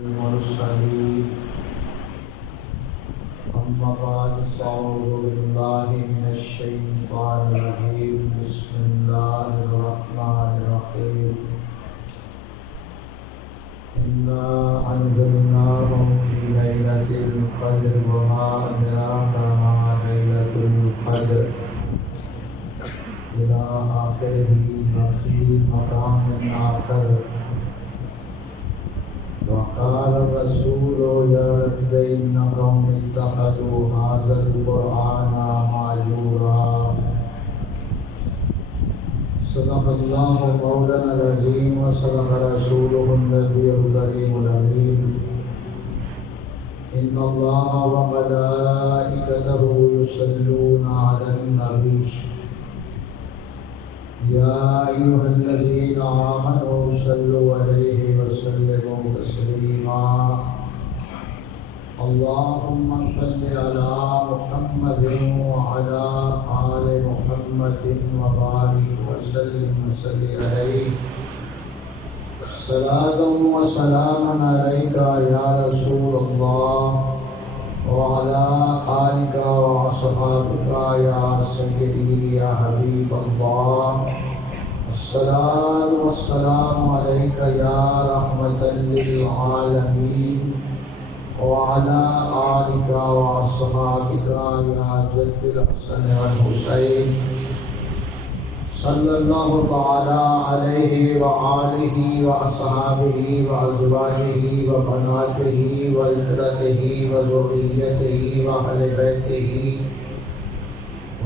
المرسلين أما بعد فأعوذ بالله من الشيطان الرجيم بسم الله الرحمن الرحيم إنا أنزلناه في ليلة القدر وما أدراك ما ليلة القدر إلى آخره وفي مقام آخر. وقال الرسول يا رب إن قوم اتخذوا هذا القرآن مهجورا. صدق الله مولانا العظيم وصدق رسوله النبي الكريم الأمين. إن الله وملائكته يصلون على النبي يا أيها الذين آمنوا صلوا عليه وسلموا تسليما. اللهم صل على محمد وعلى آل محمد وبارك وسلم عليه. صلاة وسلام عليك يا رسول الله وعلى آلك وصحابك يا سيدي يا حبيب الله. الصلاة والسلام عليك يا رحمة للعالمين وعلى آلك وصحابك يا جد الحسن والحسين صلى الله تعالى عليه وآله وأصحابه وأزواجه وبناته وإخوته وذريته وأهل بيته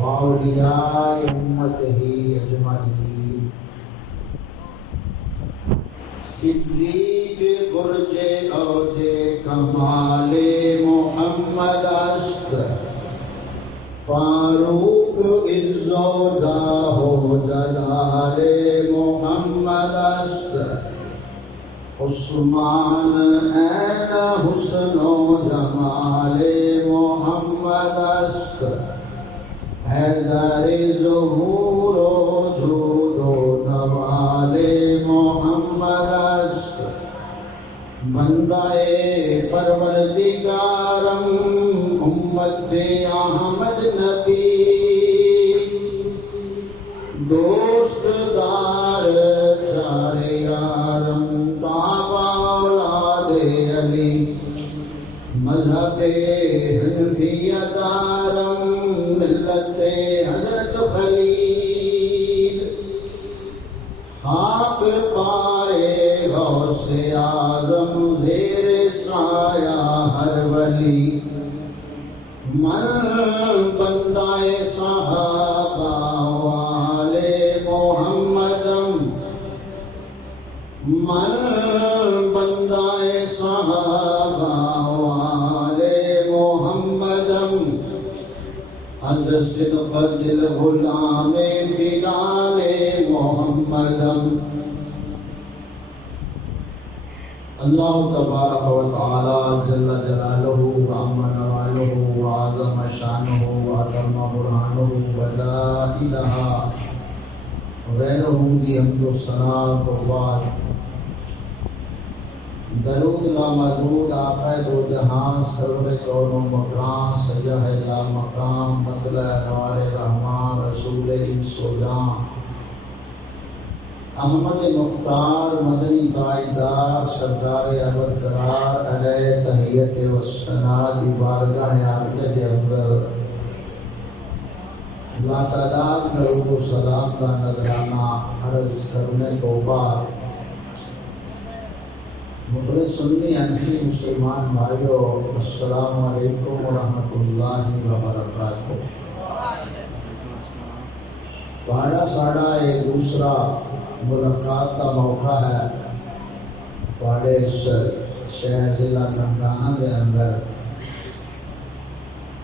وأولياء أمته أجمعين. صدیق برج اوج کمال محمد است، فاروق عز و جاه و جلال محمد است، عثمان عین حسن و جمال محمد است، حیدر ظهور و جود و نوال محمد است، بندہ پروردگارم امت احمد نبی، دوست دار چار یارم تابع اولاد علی، مذہب حنفیہ دارم ملت حضرت خلیل، خاک پائے غوث اعظم زیر سایہ ہر ولی، من بندہ صحابہ وآل محمدم، من بندہ صحابہ وآل محمدم، از صدق دل غلام بلال محمدم. اللہ تبارک و تعالی جل جلالہ وعظم نوالہ وعظم شانہ وعظم برہانہ ولا الہ غیرہ دی حمد و ثنا و بعد. درود لامحدود آقا دو جہاں سرور کون و مکان سیاح لا مقام مطلع انوار رحمان رسول انس و جان احمد مختار مدنی تائیدار سرکار ابد قرار علیہ تحیت و ثنا دی بارگاہ عالیہ کے اندر لاتعداد درود و سلام کا نذرانہ عرض کرنے کو بعد. مخلص سنی حنفی مسلمان بھائیو، السلام علیکم ورحمۃ اللہ وبرکاتہ. بڑا ساڑا ایک دوسرا ملاقات کا موقع ہے تھوڑے شہر ضلع ننکانہ کے اندر.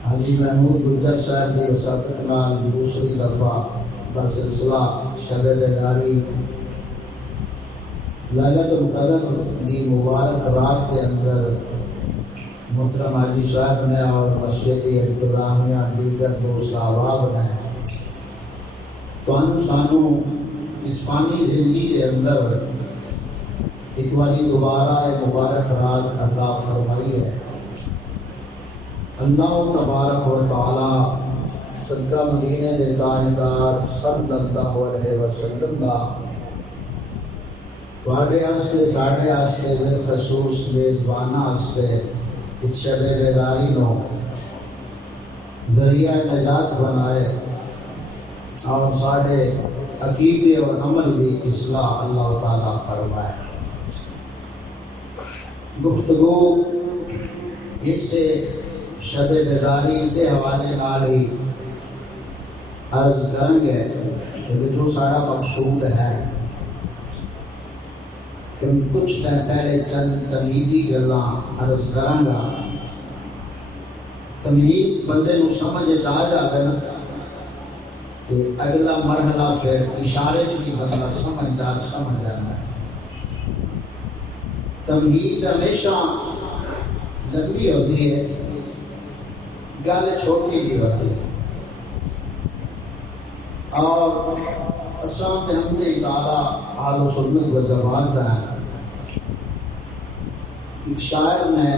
حاجی محمود گجر صاحب کی وساطت نال دوسری دفعہ بسلسلہ شب بیداری ليلۃ القدر کی مبارک رات کے اندر محترم حاجی صاحب نے اور مسجد انتظامیہ دیگر دوست احباب نے تو سانو اس فانی زندگی کے اندر ایک باری دوبارہ مبارک رات عطا فرمائی ہے۔ اللہ تبارک و تعالی صدقہ مدینے دے تاجدار صلی اللہ علیہ وسلم دا تواڈے واسطے ساڈے واسطے بالخصوص میزباناں واسطے اس شب بیداری نو ذریعہ نجات بنائے اور ساڈے عقیدے اور عمل کی اصلاح اللہ تعالیٰ فرمائے۔ گفتگو اس سے شب بیداری کے حوالے نال ہی عرض کریں گے کہ جو سارا مقصود ہے کہ کچھ دن پہلے چند تمہیدی گلاں عرض کراں گا۔ تمہید بندے نو سمجھ آ جائے نا کہ اگلا مرحلہ پھر اشارے بھی بندہ سمجھدار سمجھ جانا ہے۔ تمہید ہمیشہ لمبی ہوتی ہے، گل چھوٹی بھی ہوتی ہے، اور اساں پہ ہم دے ادارہ حال و سنت و جماعت ہے۔ ایک شاعر نے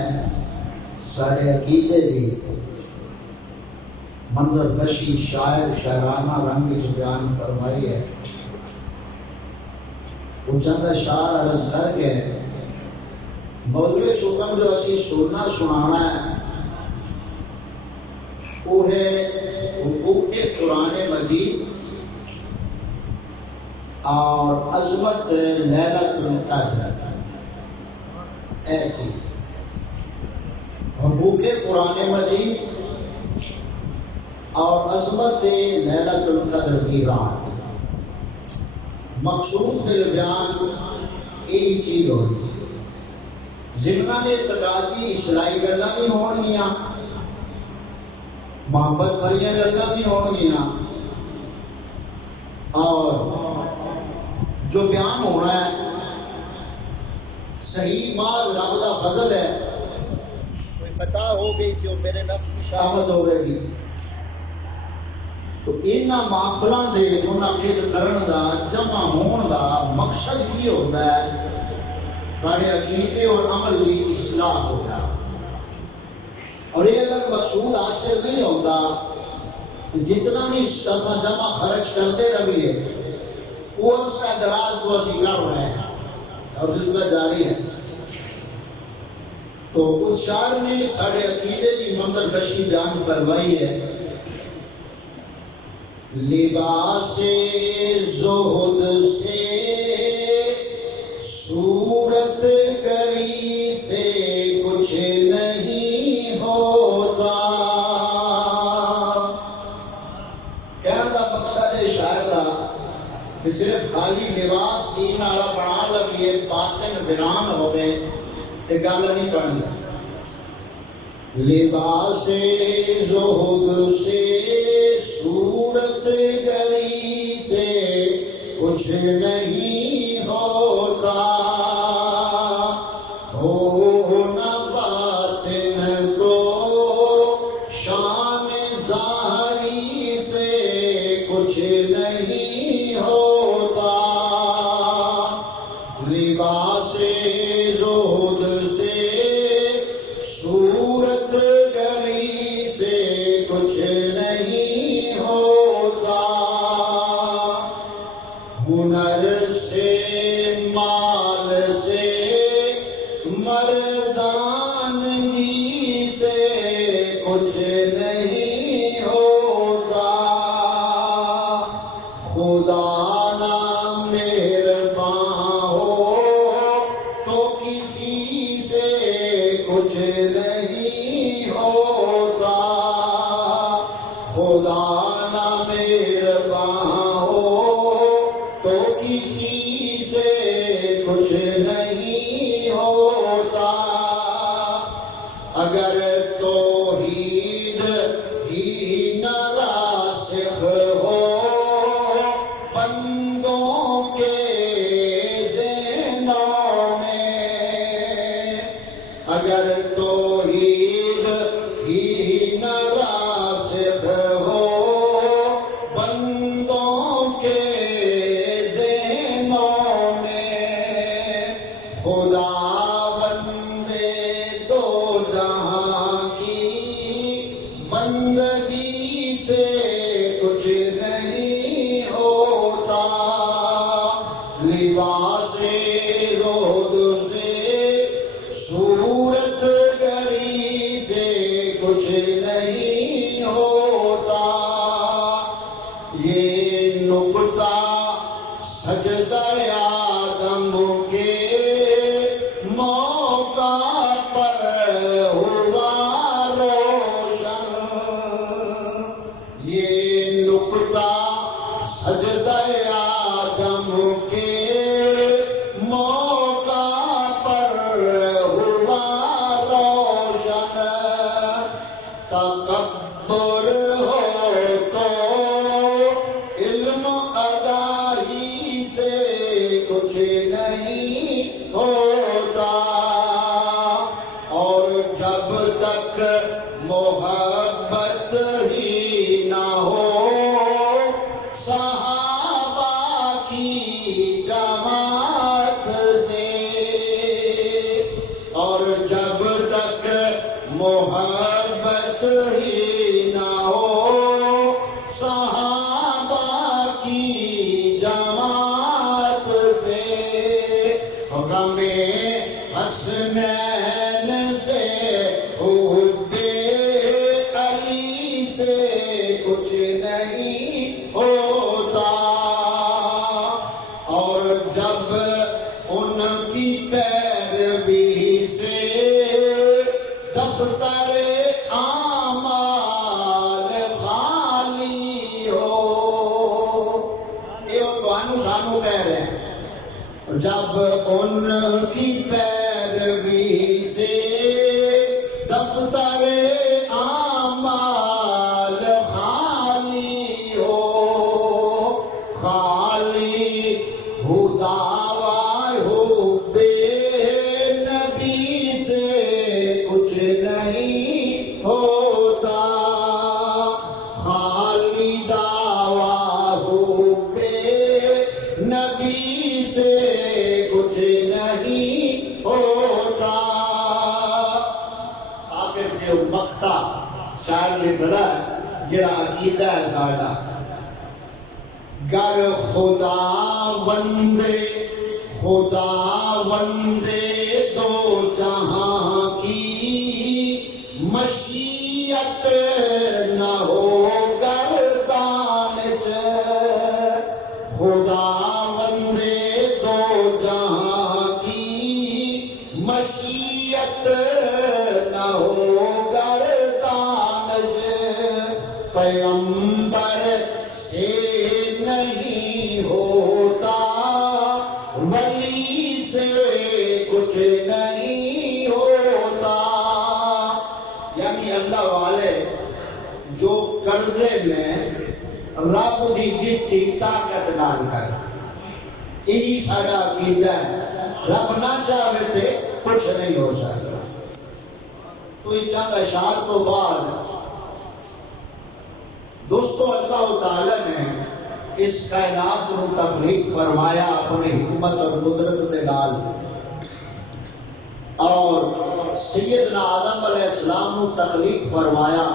ساڑھے عقیدے دی منظر کشی شاعر شاعرانہ رنگ وچ بیان فرمائی ہے۔ وہ چند اشعار عرض کر کے موضوع شکم جو اسی سننا سنانا ہے وہ ہے حقوق قرآن مجید اور عظمت لیلۃ القدر۔ ایسی حقوق قرآن مجید اور عظمت لیلۃ القدر کی رات، مقصود بیان یہی چیز ہوگی۔ ضمن نے اعتقادی اصلاحی گلاں بھی ہون گیاں، محبت بھری گلاں بھی ہون گیاں، اور جو بیان ہونا ہے صحیح مال رب دا فضل ہے، کوئی خطا ہو گئی تو میرے نفس کی شامت ہوئے گی۔ تو انہاں محفلاں دے منعقد کرن دا جمع ہون دا مقصد یہ ہوتا ہے سارے عقیدے اور عمل کی اصلاح ہو جائے، اور یہ اگر مقصود حاصل نہیں ہوتا تو جتنا بھی اساں جمع خرچ کرتے رہیے وہ عرصہ دراز تو اسی کر رہے ہیں اور سلسلہ جاری ہے۔ تو اس شاعر نے ساڑھے عقیدے کی منظر کشی بیان فرمائی ہے۔ لباس زہد سے صورت گری سے کچھ نہیں ہوتا۔ کہنے کا مقصد ہے شاعر کا کہ صرف خالی لباس دین والا بنا لگیے باطن ویران ہوئے تے گل نہیں بنتی۔ لباس زہد سے صورت گری سے کچھ نہیں ہوتا، ہو نہ باطن تو شان ظاہری سے کچھ نہیں ہوتا۔ لباس زہد سے صورت گری سے کچھ نہیں ہوتا، ہنر سے مال سے مردانگی سے کچھ نہیں ہوتا، خدا نہ مہربان ہو تو کسی سے کچھ نہیں ہوتا، خدا نہ مہربان ہو تو کسی سے کچھ نہیں ہوتا۔ اگر توحید ہی نہ راسخ ہو بندوں کے ذہنوں میں، اگر توحید ہی نہ راسخ ہو بندوں کے ذہنوں میں، موقع پر ہوا روشن یہ نقطہ سجدہ آدم کے موقع پر ہوا روشن تکبر ہو تو علم اگاہی سے کچھ نہیں ہوتا اور جب تک محبت ہی نہ ہو صحابہ کی جماعت سے اور جب تک محبت ہی نہ ہو صحابہ کی جماعت سے غمیں حسنین سے حب علی سے کچھ نہیں ہوتا اور جب ان کی پیروی سے دفتر اعمال خالی ہو یہ تو سانو کہہ رہے ہیں جب ان کی پیروی سے دفتر اعمال خالی ہو خالی ہو دعویٰ ہو بے نبی سے کچھ نہیں ہوتا خالی دعویٰ ہو بے نبی سے کچھ نہیں ہوتا آخر جو مقطع شاعر نے پڑھا ہے جڑا عقیدہ ہے ساڈا گر خدا وندے دو جہاں کی مشیت نہ ہو گردان خدا وندے دو جہاں کی مشیت نہ ہو گردان پیغمبر سے نہیں ہوتا ولی سے کچھ نہیں ہوتا یعنی اللہ والے جو کردے میں رب دی دتی طاقت نال کر یہی ساڈا عقیدہ ہے رب نہ چاہے تے کچھ نہیں ہو سکتا تو یہ چند اشعار تو بعد دوستو اللہ تعالی نے اس کائنات کو تخلیق فرمایا اپنی حکمت اور قدرت کے نال اور سیدنا آدم علیہ السلام کو تخلیق فرمایا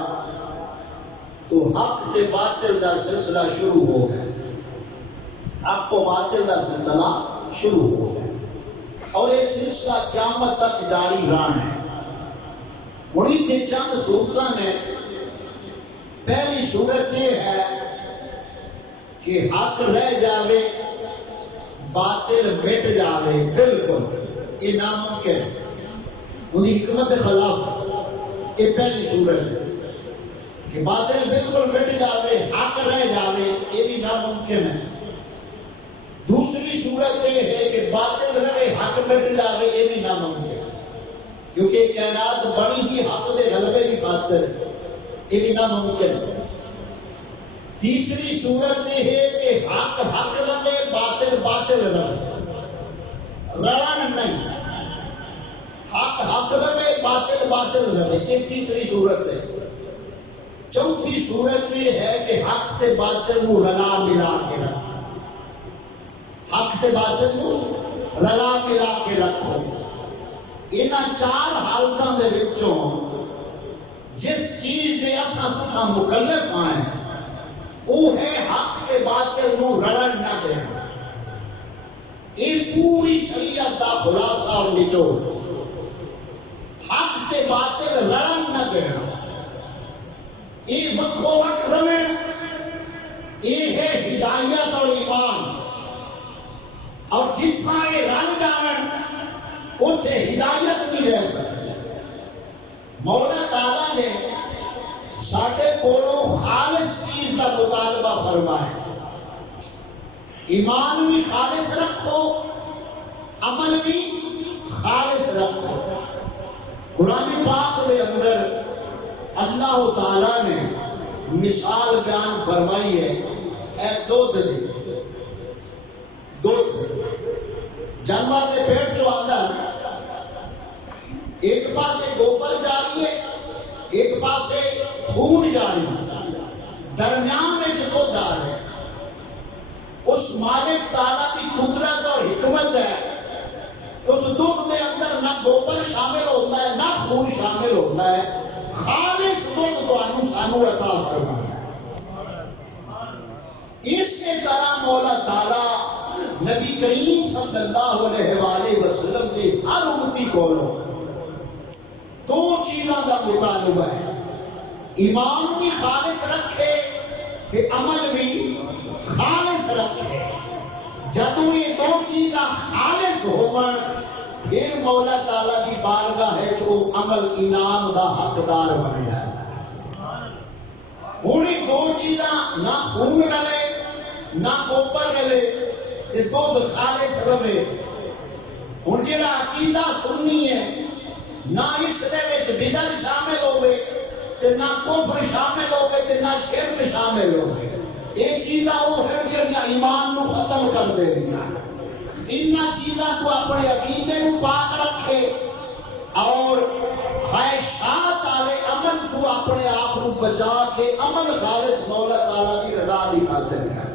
تو حق تے باطل دا سلسلہ شروع ہو گیا حق و باطل دا سلسلہ شروع ہو گیا اور یہ سلسلہ قیامت تک جاری رہنا ہے انہی تھے چند صورتاں نے پہلی صورت یہ ہے کہ حق رہ جاوے باطل مٹ جاوے بالکل یہ ناممکن ہے انہی حکمت خلاف یہ پہلی صورت ہے کہ باطل بالکل مٹ جاوے حق رہ جاوے یہ بھی ناممکن ہے دوسری صورت یہ ہے کہ باطل رہے حق مٹ جاوے یہ بھی ناممکن ہے کیونکہ کائنات بڑی ہی حق دے غلبے کی خاطر یہ بھی ناممکن ہے تیسری صورت یہ ہے کہ حق حق رہے باطل باطل رہے رڑن نہیں حق حق رہے باطل باطل رہے یہ تیسری صورت ہے چوتھی صورت یہ ہے کہ حق تے باطل کو رلا ملا کے رکھو حق تے باطل کو رلا ملا کے رکھو انہاں چار حالتاں دے وچوں جس چیز دے اساں تساں مکلف ہیں وہ ہے حق کے باطل کو رڑن نہ دینا یہ پوری شریعت دا خلاصہ اور نچوڑ حق کے باطل رڑن نہ دینا یہ وقو وقت رہے یہ ہے ہدایت اور ایمان اور جتنا یہ رل جان اسے ہدایت بھی کولوں خالص چیز کا مطالبہ فرمائے. ایمان بھی خالص رکھو، عمل بھی خالص رکھو. قرآن پاک کے اندر اللہ تعالیٰ نے مثال بیان فرمائی ہے. اے دودھ جانور کے پیٹ چو آتا ہے، ایک پاسے گوبر جاری ہے، ایک پاسے خون جاری ہے، درمیان میں جو دودھ آ رہے اس مالک تعالیٰ کی قدرت اور حکمت ہے. اس دودھ کے اندر نہ گوبر شامل ہوتا ہے نہ خون شامل ہوتا ہے. خالص دودھ تو سانو عطا فرمایا. اسی طرح مولا تعالیٰ نبی کریم صلی اللہ علیہ وآلہ وسلم کے ہر امتی کو دو چیزوں کا مطالبہ ہے. ایمان بھی خالص رکھے کہ عمل بھی خالص رکھے. جب یہ دو چیزاں خالص ہون پھر مولا تعالیٰ کی بارگاہ ہے جو عمل انعام دا حقدار بن جائے. ہوں دو چیزاں نہ خون رلے نہ گوبر رلے تے دودھ خالص رہے. ہوں جہاں عقیدہ سننی ہے نہ اس بدعت شامل ہوئے تے نہ کفر شامل ہوئے تے نہ شرک شامل ہوئے. یہ چیزاں وہ ہیں جہاں ایمان نو ختم کر دے دیا. ان چیزاں کو اپنے عقیدے کو پاک رکھے اور خواہشات والے عمل کو اپنے آپ کو بچا کے عمل خالص مولا تعالیٰ کی رضا دی خاطر ہے.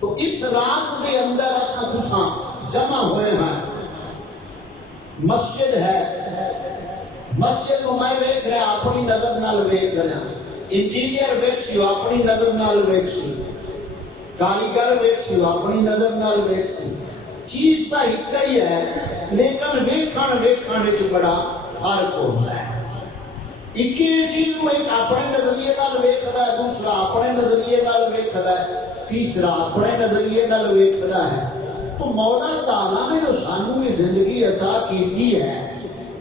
تو اس رات کے اندر ایسا کچھ جمع ہوئے ہیں. مسجد ہے، مسجد کو میں ویکھ رہا اپنی نظر نال ویکھ رہا. انجینئر ویکھ سی اپنی نظر نال ویکھ سی، کاریگر ویکھ سی اپنی نظر نال ویکھ سی. چیز تو ایک ہی ہے لیکن ویکھن وچ بڑا فرق ہوتا ہے. ایک چیز کو ایک اپنے نظریے نال ویکھدا ہے، دوسرا اپنے نظریے نال ویکھدا ہے، تیسرا اپنے نظریے نال ویکھدا ہے. تو مولا تعالیٰ نے جو سانو یہ زندگی عطا کی ہے،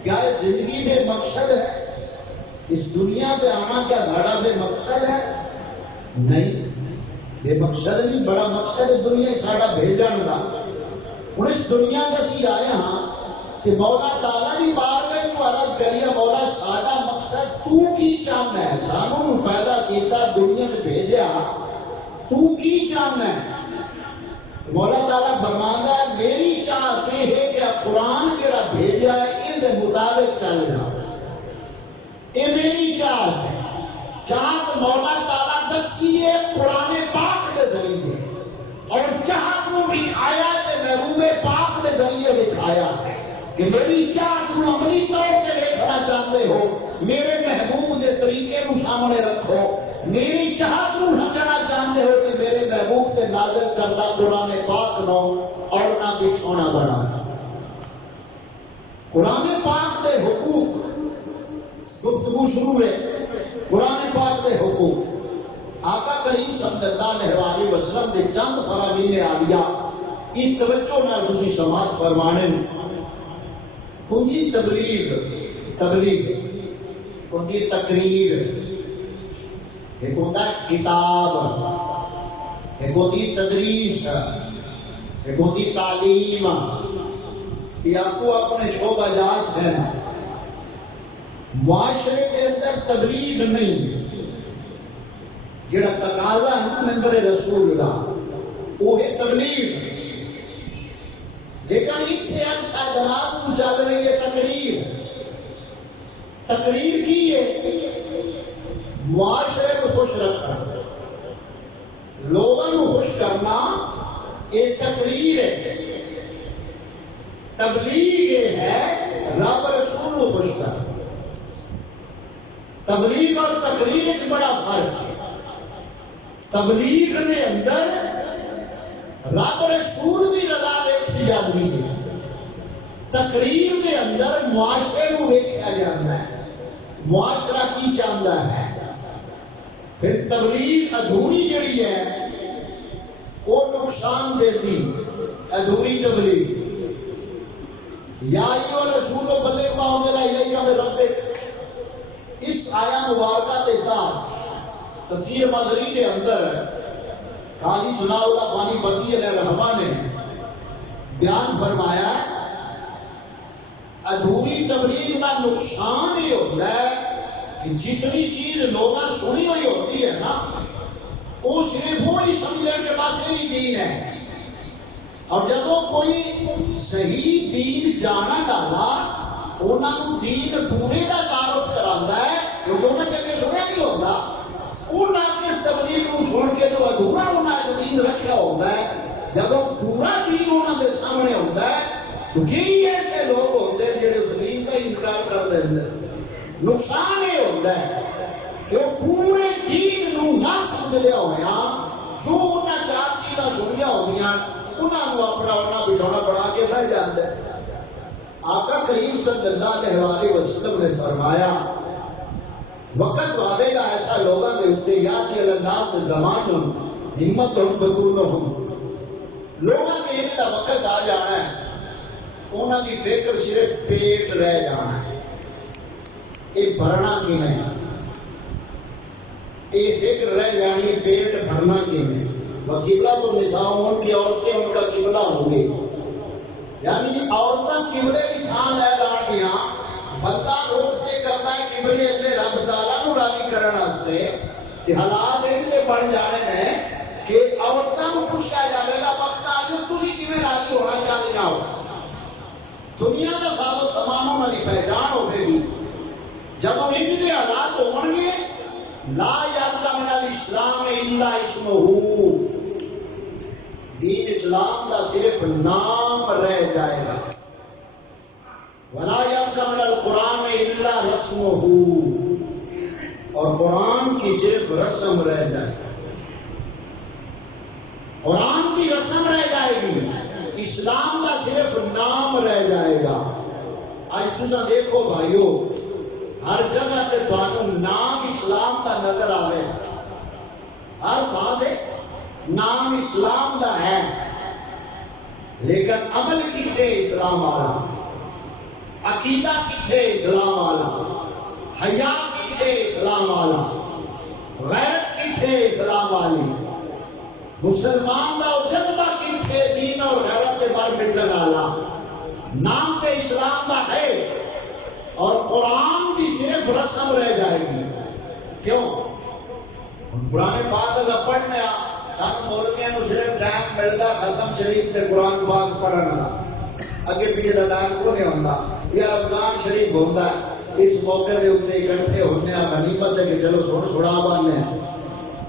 کیا یہ زندگی بے مقصد ہے؟ اس دنیا پہ آنا کیا بڑا بے مقصد ہے؟ نہیں، بے مقصد نہیں. بڑا مقصد ہے دنیا ساڈا بھیجن کا. ہوں اس دنیا کے اسی آئے ہاں کہ مولا تعالیٰ کی بارگاہ کو عرض کریے مولا ساڈا مقصد تو کی چاہنا ہے؟ سانو پیدا کیتا دنیا میں بھیجا، تو کی چاہنا ہے؟ مولا تعالیٰ فرماندا ہے میری چاہت یہ ہے کہ قرآن جڑا بھیجا ہے یہ مطابق چل جاؤ. یہ میری چاہت ہے. چاہت مولا تعالیٰ دسی ہے قرآن پاک کے ذریعے، اور چاہت کو بھی آیات محروم پاک کے ذریعے دکھایا ہے کہ میری چاہت کو عملی طور پہ دیکھنا چاہتے ہو، میرے محبوب کے طریقے کو سامنے رکھو. میری چاہت کو سمجھنا چاہتے ہو کہ میرے محبوب کے نازل کردہ قرآن پاک نو اور نہ بچھونا بڑا. قرآن پاک کے حقوق گفتگو شروع ہے. قرآن پاک کے حقوق آقا کریم صلی اللہ علیہ وسلم کے چند فرامین عالیہ کی توجہ نال تسی سماعت فرمانے. کنجی تبلیغ کنجی تقریر، ایک ہوتا ہے کتاب، ایک ہوتی تدریس، ایک ہوتی تعلیم. یہ آپ کو اپنے شعبہ جات ہیں. معاشرے کے اندر تبلیغ نہیں، جڑا تقاضا ہے ممبر رسول دا وہ ہے تبلیغ. لیکن اتنے اجتہادات کو چل رہی ہے تقریر. تقریر کی ہے معاشرے کو خوش رکھنا، لوگوں کو خوش کرنا، یہ تقریر ہے. تبلیغ یہ ہے رب رسول کو خوش کرنا. تبلیغ اور تقریر ایک بڑا فرق ہے. تبلیغ کے اندر رب رسول کی رضا دیکھی جاتی ہے، تقریر کے اندر معاشرے کو دیکھا جاتا ہے، معاشرہ کی چاہتا ہے. پھر تبلیغ ادھوری جڑی ہے وہ نقصان دیتی. ادھوری تبلیغ یا ایو رسول بلغ ما انزل الیک من ربک، اس آیا مبارکہ دیتا تفسیر مظہری کے اندر قاضی ثناء اللہ پانی پتی علیہ رحمہ نے بیان فرمایا ادھوری تبلیغ کا نقصان یہ ہوتا ہے کہ جتنی چیز لوگوں سنی ہوئی ہوتی ہے نا وہ صرف وہی سمجھنے کے پاس یہی دین ہے، اور جب کوئی صحیح دین جانا ڈالا انہوں دین پورے کا تعارف کراتا ہے کیونکہ انہیں جگہ سنیا نہیں ہوتا، انہیں کس تبلیغ کو سن کے جو ادھورا انہیں دین رکھا ہوتا ہے جب پورا دین انہوں کے سامنے ہوتا ہے تو یہی ایسے لوگ ہوتے ہیں جڑے اس دین کا انکار کر دیں۔ نقصان یہ ہوتا ہے کہ وہ پورے دین نو نہ سمجھ لیا ہوا جو انہیں چار چیزاں سنیا ہوگیاں انہوں اپنا بٹھونا بنا کے بہ جاتا ہے۔ آقا کریم صلی اللہ علیہ وسلم نے فرمایا وقت آئے گا ایسا لوگوں کے اتنے یاتی الناس زمان ہمت بدونہم، لوگوں کے ان کا وقت آ جانا ہے انہوں کی فکر صرف پیٹ رہ جانا ہے، یہ بھرنا کی نہیں، یہ فکر رہ جانی پیٹ بھرنا کی نہیں۔ قبلہ تو نساء ان کی عورتیں ان کا قبلہ ہوں گے، یعنی عورتیں قبلے کی تھان لے لان گیا، بندہ روکتے کرتا ہے قبلے سے رب تعالیٰ کو راضی کرنا سے کہ حالات ایسے بڑھ جانے ہیں کہ عورتوں کو پوچھا جائے گا وقت آ جو تھی کیویں راضی ہونا چاہتے ہو، دنیا کا ساز و سامان ہماری پہچان ہوگی بھی جب ان کے حالات ہوں گے لا یبقی من الاسلام الا اسمہ، دین اسلام کا صرف نام رہ جائے گا، ولا یبقی من القرآن الا رسمہ، اور قرآن کی صرف رسم رہ جائے گا، قرآن کی رسم رہ جائے گی، اسلام کا صرف نام رہ جائے گا۔ آج تسا دیکھو بھائیو ہر جگہ تے تانوں نام اسلام کا نظر آئے، ہر بات نام اسلام کا ہے لیکن عمل کتنے اسلام والا، عقیدہ کتنے اسلام والا، حیا کتنے اسلام والا، غیرت کتنے اسلام والی، مسلمان کا جذبہ کتنے دین اور غیرت کے بار مٹن والا، نام تے اسلام کا ہے اور قرآن کی صرف رسم رہ جائے گی۔ کیوں؟ قرآن پاک اگر پڑھنے سان مولویاں کو صرف ٹائم ملتا ختم شریف تے قرآن پاک پڑھنا، اگے پیچھے کا ٹائم کو نہیں ہوتا، یا رمضان شریف ہوتا ہے اس موقع کے اتنے اکٹھے ہونے غنیمت ہے کہ چلو سن سڑا بانے،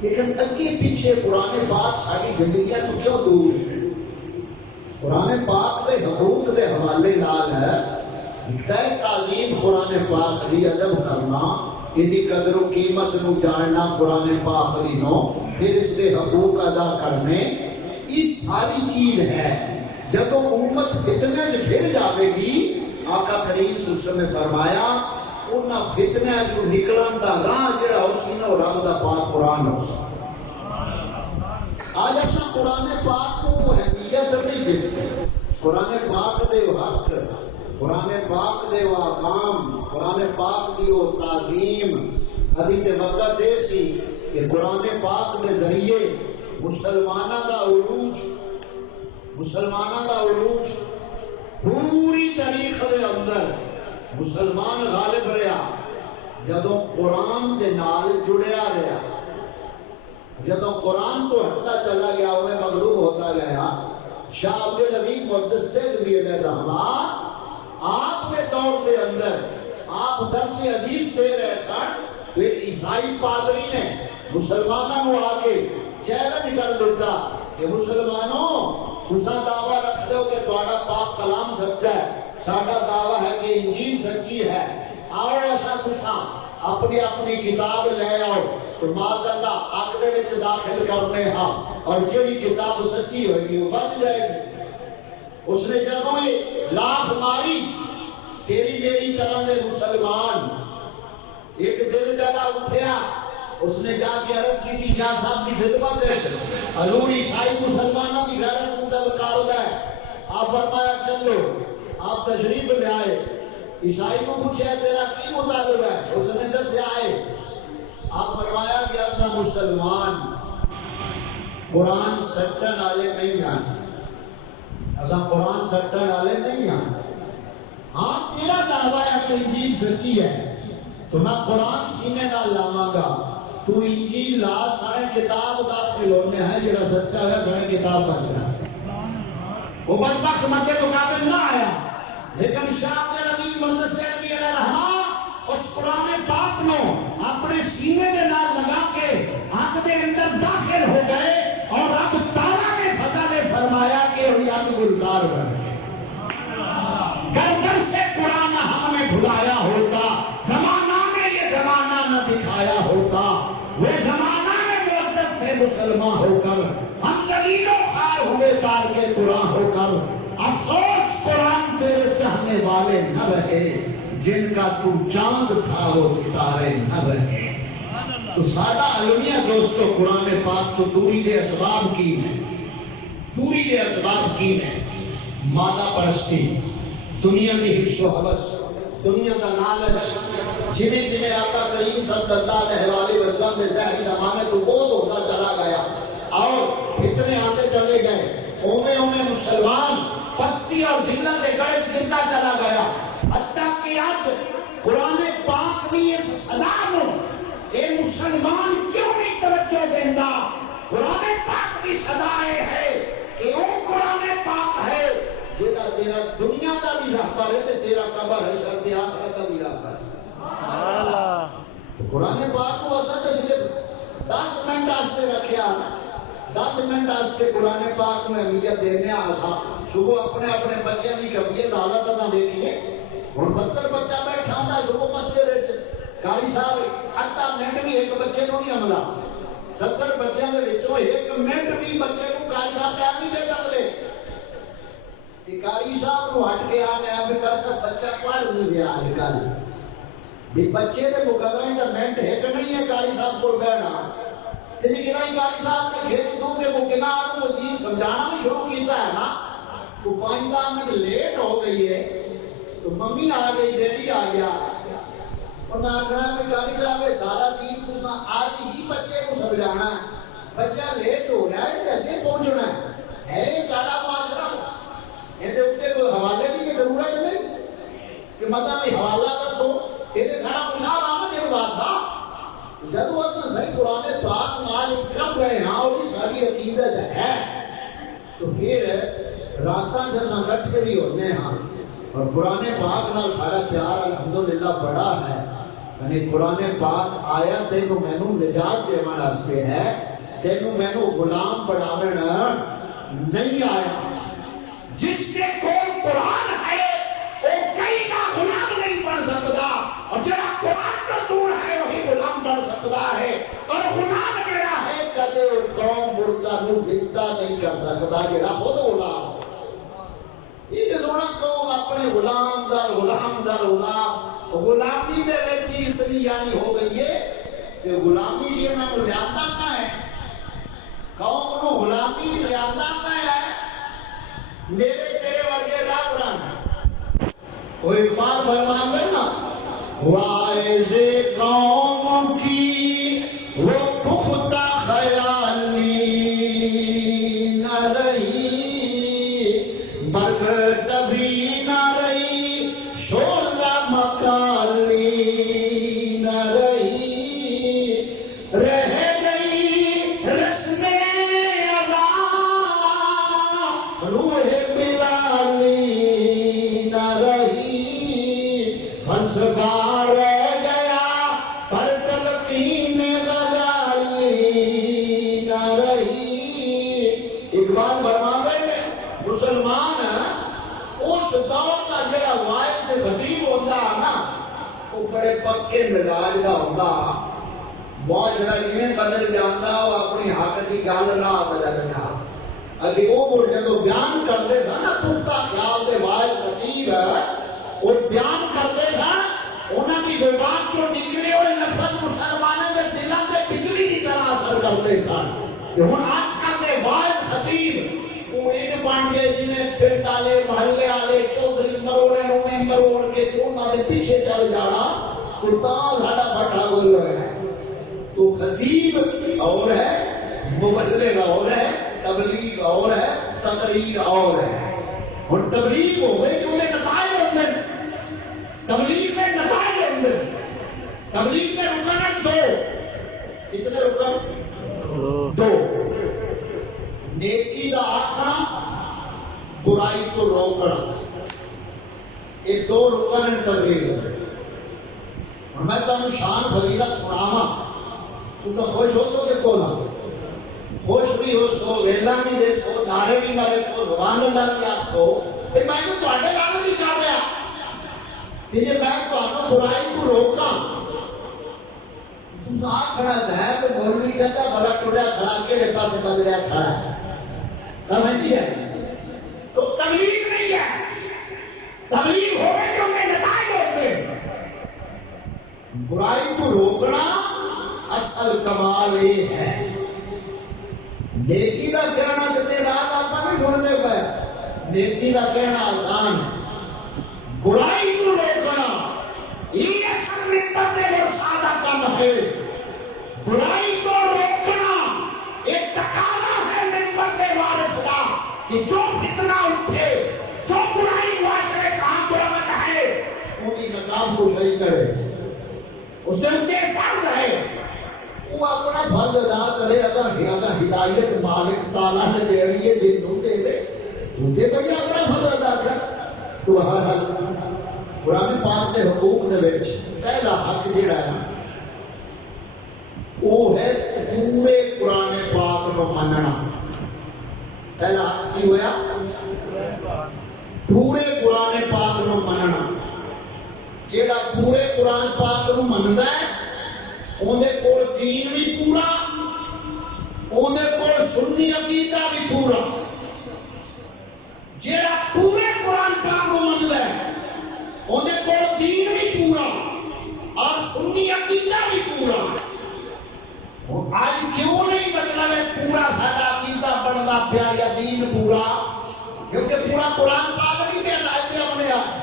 لیکن اگے پیچھے قرآن پاک ساری زندگیاں تو کیوں دور ہے؟ قرآن پاک کے حقوق کے حوالے نال ہے تعظیم قرآن پاک دی ادب کرنا، یہ قدر و قیمت نو جاننا قرآن پاک دی نو، پھر اس کے حقوق ادا کرنے، یہ ساری چیز ہے۔ جب امت فتنے پھر جاوے گی آقا کریم صلی اللہ علیہ وسلم نے فرمایا انہاں فتنے جو نکلن دا راہ جڑا اسی نو رب دا پاک قرآن ہو۔ آج اصا قرآن پاک کو اہمیت نہیں دیتے، قرآن پاک دے حق، قرآن پاک دے احکام، قرآن پاک دی وہ تعلیم، ابھی تے وقت دے سی کہ قرآن پاک دے ذریعے مسلمانہ دا عروج، مسلمانہ دا عروج پوری تاریخ دے اندر مسلمان غالب رہا جدوں قرآن دے نال جڑیا رہا، جدوں قرآن تو ہٹتا چلا گیا انہیں مغلوب ہوتا گیا۔ شاہ عبدالعزیز محدث بھی علیہ رحمہ آپ کے دور کے اندر آپ درس حدیث دے رہے سن تو ایک عیسائی پادری نے مسلمانوں کو آگے چیلنج کر دیتا کہ مسلمانوں تسا دعویٰ رکھتے ہو کہ تہاڈا پاک کلام سچا ہے، ساڈا دعویٰ ہے کہ انجیل سچی ہے، آؤ ایسا تسا اپنی اپنی کتاب لے آؤ تو معاذ اللہ اگ دے وچ داخل کرنے ہاں اور جڑی کتاب سچی ہوگی وہ بچ جائے گی۔ اس نے جدوں یہ لاکھ ماری تیری میری طرح دے مسلمان، ایک دل جگہ اٹھیا، اس نے جا کے عرض کی تھی شاہ صاحب کی خدمت ہے، حضور عیسائی مسلمانوں کی غیرت مدد کر ہے، آپ فرمایا چلو، آپ تشریف لے آئے، عیسائی کو پوچھا تیرا کی مطالبہ ہے، اس نے دسیا ہے آپ فرمایا کہ ایسا مسلمان قرآن سٹن والے نہیں ہیں، ایسا قرآن سٹن والے نہیں ہیں۔ ہاں تیرا دعویٰ ہے کہ انجیل سچی ہے تو میں قرآن سینے نہ لاواں گا، تو انجیل لا سارے کتاب دا کھلونے ہیں جڑا سچا ہے سارے کتاب بن جائے۔ وہ بدبخت مدے مقابل نہ آیا، لیکن شاہ نبی منتصر کی علیہ رحمہ اس قرآن پاک نو اپنے سینے کے نال لگا کے حق دے اندر داخل ہو گئے اور اب تعالیٰ نے فضل نے فرمایا کہ وہی اب گلدار بن گئے۔ گھر گھر سے قرآن ہم نے بھلایا ہوتا، زمانہ میں یہ زمانہ نہ دکھایا ہوتا، وہ زمانہ میں معزز تھے مسلمان ہو کر، ہم ذلیل و خوار ہوئے تار کے قرآن ہو کر۔ افسوس قرآن تیرے چاہنے والے نہ رہے، جن کا تو چاند تھا وہ ستارے نہ رہے۔ تو سادہ علمیہ دوستو قرآن پاک تو دوری دے اسباب کی ہیں، دوری دے اسباب کی ہیں۔ مادہ پرستی، دنیا کی حرص و حوث، دنیا کا لالچ، جنہیں جنہیں آقا کریم صلی اللہ علیہ وسلم نے ظاہری زمانے تو بہت ہوتا چلا گیا اور اتنے آتے چلے گئے، اومے مسلمان پستی اور ذلت کے گڑے گرتا چلا گیا، حتیٰ کہ آج قرآن پاک بھی اس سلام اے مسلمان کیوں نہیں توجہ دینا؟ قرآن پاک بھی صدائے ہے کہ وہ قرآن پاک ہے جیڑا تیرا دنیا کا بھی رہبر ہے تے تیرا قبر ہے شرط آخرت کا بھی رہبر ہے۔ تو قرآن پاک کو اساں تے صرف 10 منٹ واسطے رکھیا، 10 منٹ واسطے قرآن پاک میں اہمیت دینے آسا صبح اپنے اپنے بچے کی کمیت حالت نہ دیکھیے۔ ہن 70 بچہ بیٹھا ہوندا صبح مسجد وچ، قاری صاحب اتا منٹ بھی ایک بچے نوں نہیں عملہ، 70 بچیاں دے وچوں ایک منٹ بھی بچے کو قاری صاحب ٹائم نہیں دے سکدے۔ قاری صاحب کو ہٹ کے آنے آپ کر سب بچہ پڑھ نہیں گیا آج کل بھی بچے دے مقدریں دا منٹ ایک نہیں ہے قاری صاحب کو بیٹھنا کہ جی قاری صاحب نے کھیت دوں کہ وہ کنا آنو جی سمجھانا بھی شروع کیتا ہے نا، وہ 5-10 منٹ لیٹ ہو گئی ہے تو ممی آ گئی، ڈیڈی آ گیا، اور نہ کہنا کہ قاری صاحب سارا دین تساں آج ہی بچے کو سمجھانا ہے، بچہ لیٹ ہو رہا ہے اگے پہنچنا ہے سارا معاشرہ۔ یہ اتنے کوئی حوالے کی ضرورت نہیں کہ مطلب حوالہ دسو، یہ سارا خوشحال آمد ہے بات دا۔ جب وہ صحیح قرآن پاک نال کر رہے ہیں اور یہ ساری عقیدت ہے تو پھر راتاں جیسا کٹ کے بھی ہونے ہیں اور قرآن پاک نال سارا پیار الحمدللہ بڑا ہے۔ یعنی قرآن پاک آیا تینوں مینوں نجات دینے واسطے ہے، تینوں مینوں غلام بناون نہیں آیا۔ جس کے کوئی قرآن ہے وہ کئی کا غلام نہیں بن سکتا، اور جڑا قرآن کا دور ہے وہی غلام بن سکتا ہے، اور غلام جڑا ہے کدے قوم مردہ نو زندہ نہیں کر سکتا جڑا خود غلام ہو۔ یہ سونا قوم اپنے غلام در غلام غلامی دے وچ اتنی یعنی ہو گئی ہے کہ غلامی جی انہاں نوں لیاندا نہ ہے، قوم نو غلامی لیاندا نہ ہے۔ میرے تیرے ورگے رابران وہ اقبال فرمان کرنا وائز قوم کی وہ پختہ خیالی نہ رہی، برکتبی نہ رہی، شعلہ مکالی نہ رہی، رہ گئی رسم ادا روح بلالی نہ رہی، فلسفہ رہ گیا پر تلقین غزالی نہ رہی۔ اقبال فرماتے ہیں مسلمان اس دور کا جڑا واحد خطیب ہوتا ہے نا وہ بڑے پکے مزاج کا ہوتا، معاشرہ انہیں بدل جاتا وہ اپنی حق کی گل نہ بدلتا۔ اگر وہ جب بیان کرتے تھے نا پختہ خیال دے واحد خطیب وہ بیان کرتے تھے، انہوں کی زبان جو نکلے ہوئے لفظ مسلمانوں کے دلوں سے بجلی کی طرح اثر کرتے سن۔ ہوں آج کل کے واحد خطیب بن گئے جنہیں پنڈ والے محلے والے چودھری مروڑے مروڑ کے تو انہوں نے پیچھے چل جانا تو ساڈا بٹا بول رہا ہے. تو خطیب اور ہے، مبلغ اور ہے، تبلیغ اور ہے، تقریر اور ہے. اور تبلیغ ہوئے جو نتائج ہوتے ہیں، تبلیغ میں نتائج ہوتے ہیں. تبلیغ کے رکن دو. کتنے رکن؟ دو. نیکی دا آخنا، برائی کو روکنا. یہ دو رکن ہیں تبلیغ. میں تمہیں شان فضیلت سناواں، تو تو خوش ہو سو کہ کولا خوش بھی ہو سو، ویلا بھی دے سو، نعرے بھی مارے سو، سبحان اللہ بھی آپ سو. میں تو تواڈے نال نہیں کر رہا کہ جی میں تمہیں برائی کو روکاں. تم آخنا ہے تو مولوی چاہتا بڑا ٹوڑا کھڑا کہڑے پاسے بدلیا کھڑا ہے. سمجھتی ہے؟ تو تبلیغ نہیں ہے. تبلیغ ہو گئے جو کہ نتائج ہوتے ہیں. برائی کو روکنا اصل کمال یہ ہے. نیکی کا کہنا کتنے رات آپ نہیں سنتے پہ. نیکی کا کہنا آسان ہے، برائی کو روکنا یہ اصل نسبت مرشادہ کام ہے. برائی کو روکنا ایک تقاضا ہے نسبت وارث کا کہ جو فتنہ اٹھے، جو برائی معاشرے کا آمد ہے، انہیں نقاب کو صحیح کرے. اس سے اونچے فرض ہے وہ اپنا فرض ادا کرے. اگر ہدایت مالک تعالیٰ نے دینی ہے جنوں دے دے تو دے بھئی اپنا فرض ادا کر. تو ہر حال قرآن پاک کے حقوق دے وچ پہلا حق جڑا ہے وہ ہے پورے قرآن پاک کو مننا. پہلا حق کی ہویا؟ پورے قرآن پاک کو مننا. جیڑا پورے قرآن پاک کو مندا ہے اندے کول دین بھی پورا، اندے کول سنی عقیدہ بھی پورا. جیڑا پورے قرآن پاک کو مندا ہے اندے کول دین بھی پورا اور سنی عقیدہ بھی پورا. آج کیوں نہیں مطلب ہے پورا سارا عقیدہ بننا پیا یا دین پورا؟ کیونکہ پورا قرآن پاک نہیں پہ لائے اپنے آپ.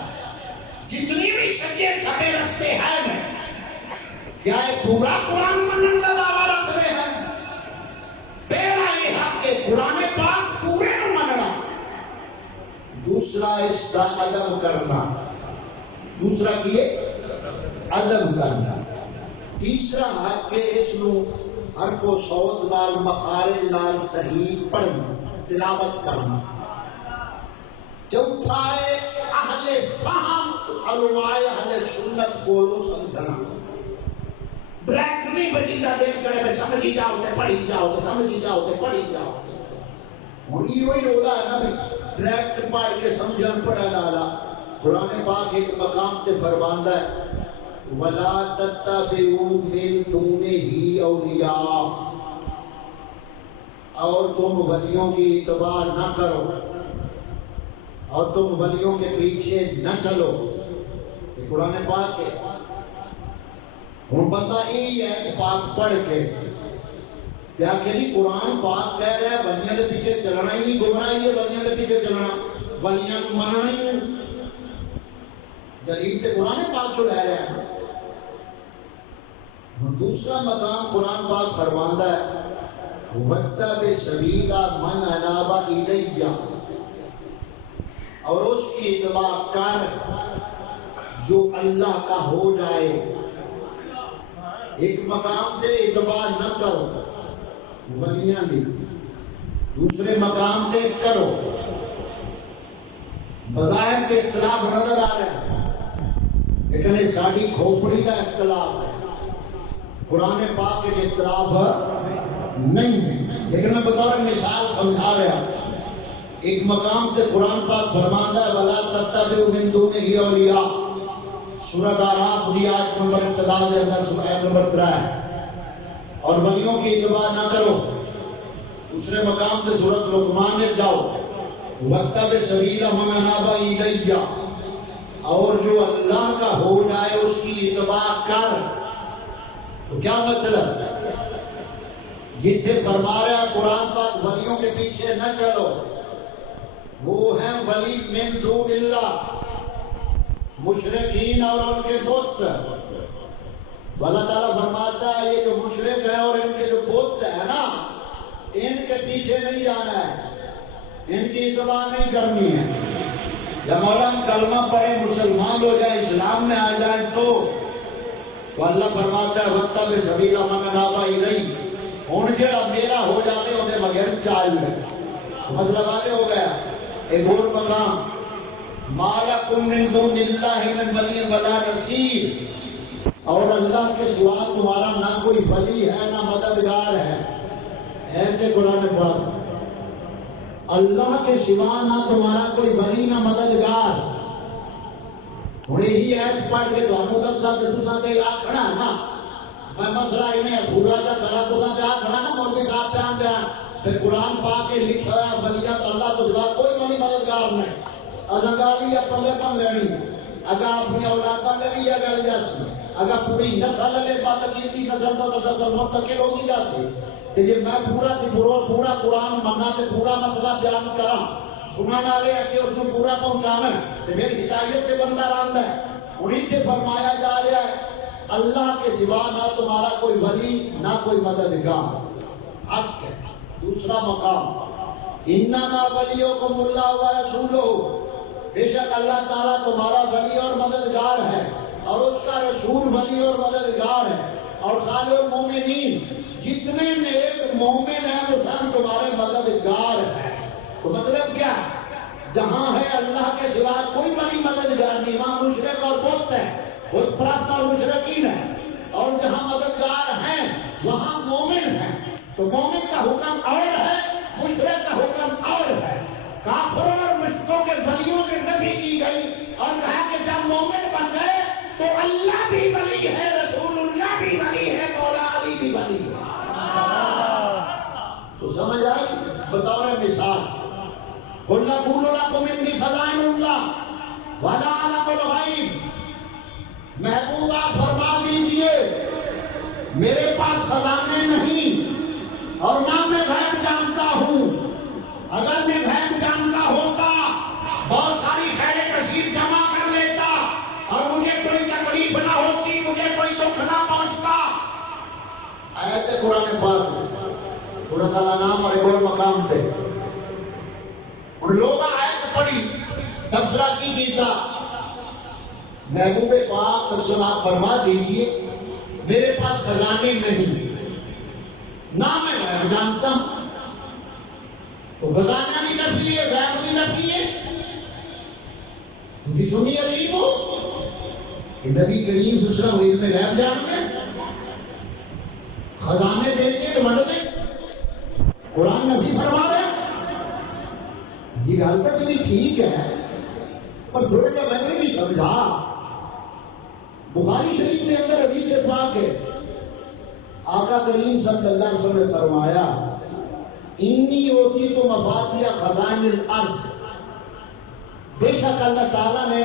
جتنی بھی سچے کھڑے رستے ہیں کیا ہے پورا قرآن منن کا دعویٰ رکھتے ہیں؟ پہلا یہ حق کہ قرآن پاک پورے کو مننا. دوسرا اس کا ادب کرنا. دوسرا کیے ادب کرنا. تیسرا حق کہ اس نو حرف و صوت نال مخارج نال صحیح پڑھنا، تلاوت کرنا. چوتھا ہے اہل فہم، علماء اہل سنت بولو سمجھنا. بریک نہیں بجی دا دل کرے میں سمجھی جاؤ تے پڑھی جاؤ تے سمجھی جاؤ تے پڑھی جاؤ. اور یہ وہی رولا ہے نا بھی ڈائریکٹ پڑھ کے سمجھن پڑھا لالا. قرآن پاک ایک مقام تے فرماندا ہے وَلَا تَتَّبِعُوا مِن دُونِهِ أَوْلِيَاءَ، اور تم ولیوں کی اتباع نہ کرو اور تم ولیوں کے پیچھے نہ چلو. یہ قرآن پاک ہے. ہوں بندہ یہی ہے پاک پڑھ کے کیا کہ نہیں قرآن پاک کہہ رہا ہے ولیوں کے پیچھے چلنا ہی نہیں گمراہی ہے. ولیوں کے پیچھے چلنا، ولیوں کو مننا ہی نہیں. دلیل سے قرآن پاک چھڑا رہا ہے. دوسرا مقام قرآن پاک فرماندا ہے وَاتَّبِعْ سَبِيلَ مَنْ أَنَابَ إِلَيَّ، اور اس کی اتباع کر جو اللہ کا ہو جائے. ایک مقام سے اتباع نہ کرو ولیاں دی، دوسرے مقام سے کرو. بظاہر کے اختلاف نظر آ رہا ہے لیکن یہ ساری کھوپڑی کا اختلاف ہے. قرآن پاک کے اختلاف نہیں ہے لیکن میں بطور مثال سمجھا رہا. ایک مقام سے قرآن پاک فرماندا ہے وَلَا تَتَّبِعُوا مِن دُونِهِ أَوْلِيَاءَ. سورۃ اعراف کی آیت نمبر ابتدا کے اندر آیت نمبر 3 ہے. اور ولیوں کی اتباع نہ کرو. دوسرے مقام سے سورۃ لقمان میں جاؤ وَاتَّبِعْ سَبِيلَ مَنْ أَنَابَ إِلَيَّ، اور جو اللہ کا ہو جائے اس کی اتباع کر. تو کیا مطلب؟ جتنے فرما رہا قرآن پاک ولیوں کے پیچھے نہ چلو، وہ ہیں ولی من دون اللہ. مشرکین اور ان کے بت. اللہ تعالیٰ فرماتا ہے یہ جو مشرک ہے اور ان کے جو بت ہے نا، ان کے پیچھے نہیں جانا ہے، ان کی اتباع نہیں کرنی ہے. جب مولانا کلمہ پڑھے مسلمان ہو جائے، اسلام میں آ جائے تو اللہ فرماتا ہے وَاتَّبِعْ سَبِيلَ مَنْ أَنَابَ إِلَيَّ. ہن جڑا میرا ہو جاوے اونے بغیر چال لے. مسئلہ واضح ہو گیا. ایک اور مقام مَا لَكُم مِّن دُونِ اللَّهِ مِن وَلِيٍّ وَلَا نَصِيرٍ. اور اللہ کے سوا تمہارا نہ کوئی ولی ہے نہ مددگار ہے. ایسے قرآن پاک اللہ کے سوا نہ تمہارا کوئی ولی نہ مددگار. ہوں یہی ایت پڑھ کے تمہیں دسا کہ تساں تے آکھنا نا میں مسئلہ انہیں پورا جا کرا تساں تے آکھنا نا مولوی صاحب پہ آندے ہیں قرآن پاک کے لکھا ہے ولیاں تو اللہ تو سوا کوئی ولی مددگار نہیں. ازنگاری یا پلے کم لینی اگر اپنی اولاداں لے بھی اگر جاسی اگر پوری نسل لے بات کی نسل تو نسل منتقل ہوتی جاسی کہ جی میں پورا قرآن مننا تے پورا مسئلہ بیان کراں سنن والے کہ اس کو پورا پہنچاویں تے میری ہدایت تے بندہ راند ہے. انہیں سے فرمایا جا رہا ہے اللہ کے سوا نہ تمہارا کوئی ولی نہ کوئی مددگار. حق ہے. دوسرا مقام انما ولیکم اللہ و رسولہ. بے شک اللہ تعالیٰ تمہارا ولی اور مددگار ہے اور اس کا رسول ولی اور مددگار ہے. اور سارے مومنین جتنے نیک مومن ہیں وہ سب تمہارے مددگار ہیں. تو مطلب کیا جہاں ہے اللہ کے سوا کوئی ولی مددگار نہیں وہاں مشرک اور بت ہے، بت پرست اور مشرکین ہے. اور جہاں مددگار ہیں وہاں مومن ہیں. تو مومن کا حکم اور ہے، مشرک کا حکم اور ہے. کافروں اور مشرکوں کے ولیوں کی نفی کی گئی اور کہا کہ جب مومن بن گئے تو اللہ بھی ولی ہے، رسول اللہ بھی ولی ہے، مولا علی بھی ولی ہے. تو سمجھ آئی؟ بطور مثال قُلْ نَقُولُ لَكُمْ عِنْدِي خَزَائِنُ اللَّهِ وَلَا أَعْلَمُ الْغَيْبَ. محبوب آپ فرما دیجئے میرے پاس خزانے نہیں اور نہ میں غیب جانتا ہوں. اگر میں غیب جانتا ہوتا بہت ساری خیر کثیر جمع کر لیتا اور مجھے کوئی تکلیف نہ ہوتی، مجھے کوئی دکھ نہ پہنچتا. آیت قرآن پاک سورۃ الانعام اور ایک اور مقام پہ ان لوگ آیت پڑھی تبصرہ کی کیتا محبوب پاک صلی اللہ علیہ وسلم آپ فرما دیجئے میرے پاس خزانے نہیں نہ میں غیب جانتا ہوں. تو خزانہ نہیں نفی ہے، غیب نہیں نفی ہے. تھی سنی عجیب ہو کہ نبی کریم صلی اللہ علیہ وسلم علم غیب جانتے ہیں، خزانے دیتے ہیں بڑھ دیں. قرآن نبی فرما رہے ہیں یہ گل تو چلی ٹھیک ہے پر تھوڑا سا میں نے بھی سمجھا. بخاری شریف کے اندر حدیث پاک ہے آقا کریم صلی اللہ علیہ وسلم نے فرمایا انی اوتی تو مفاتیح خزائن الارض. بے شک اللہ تعالیٰ نے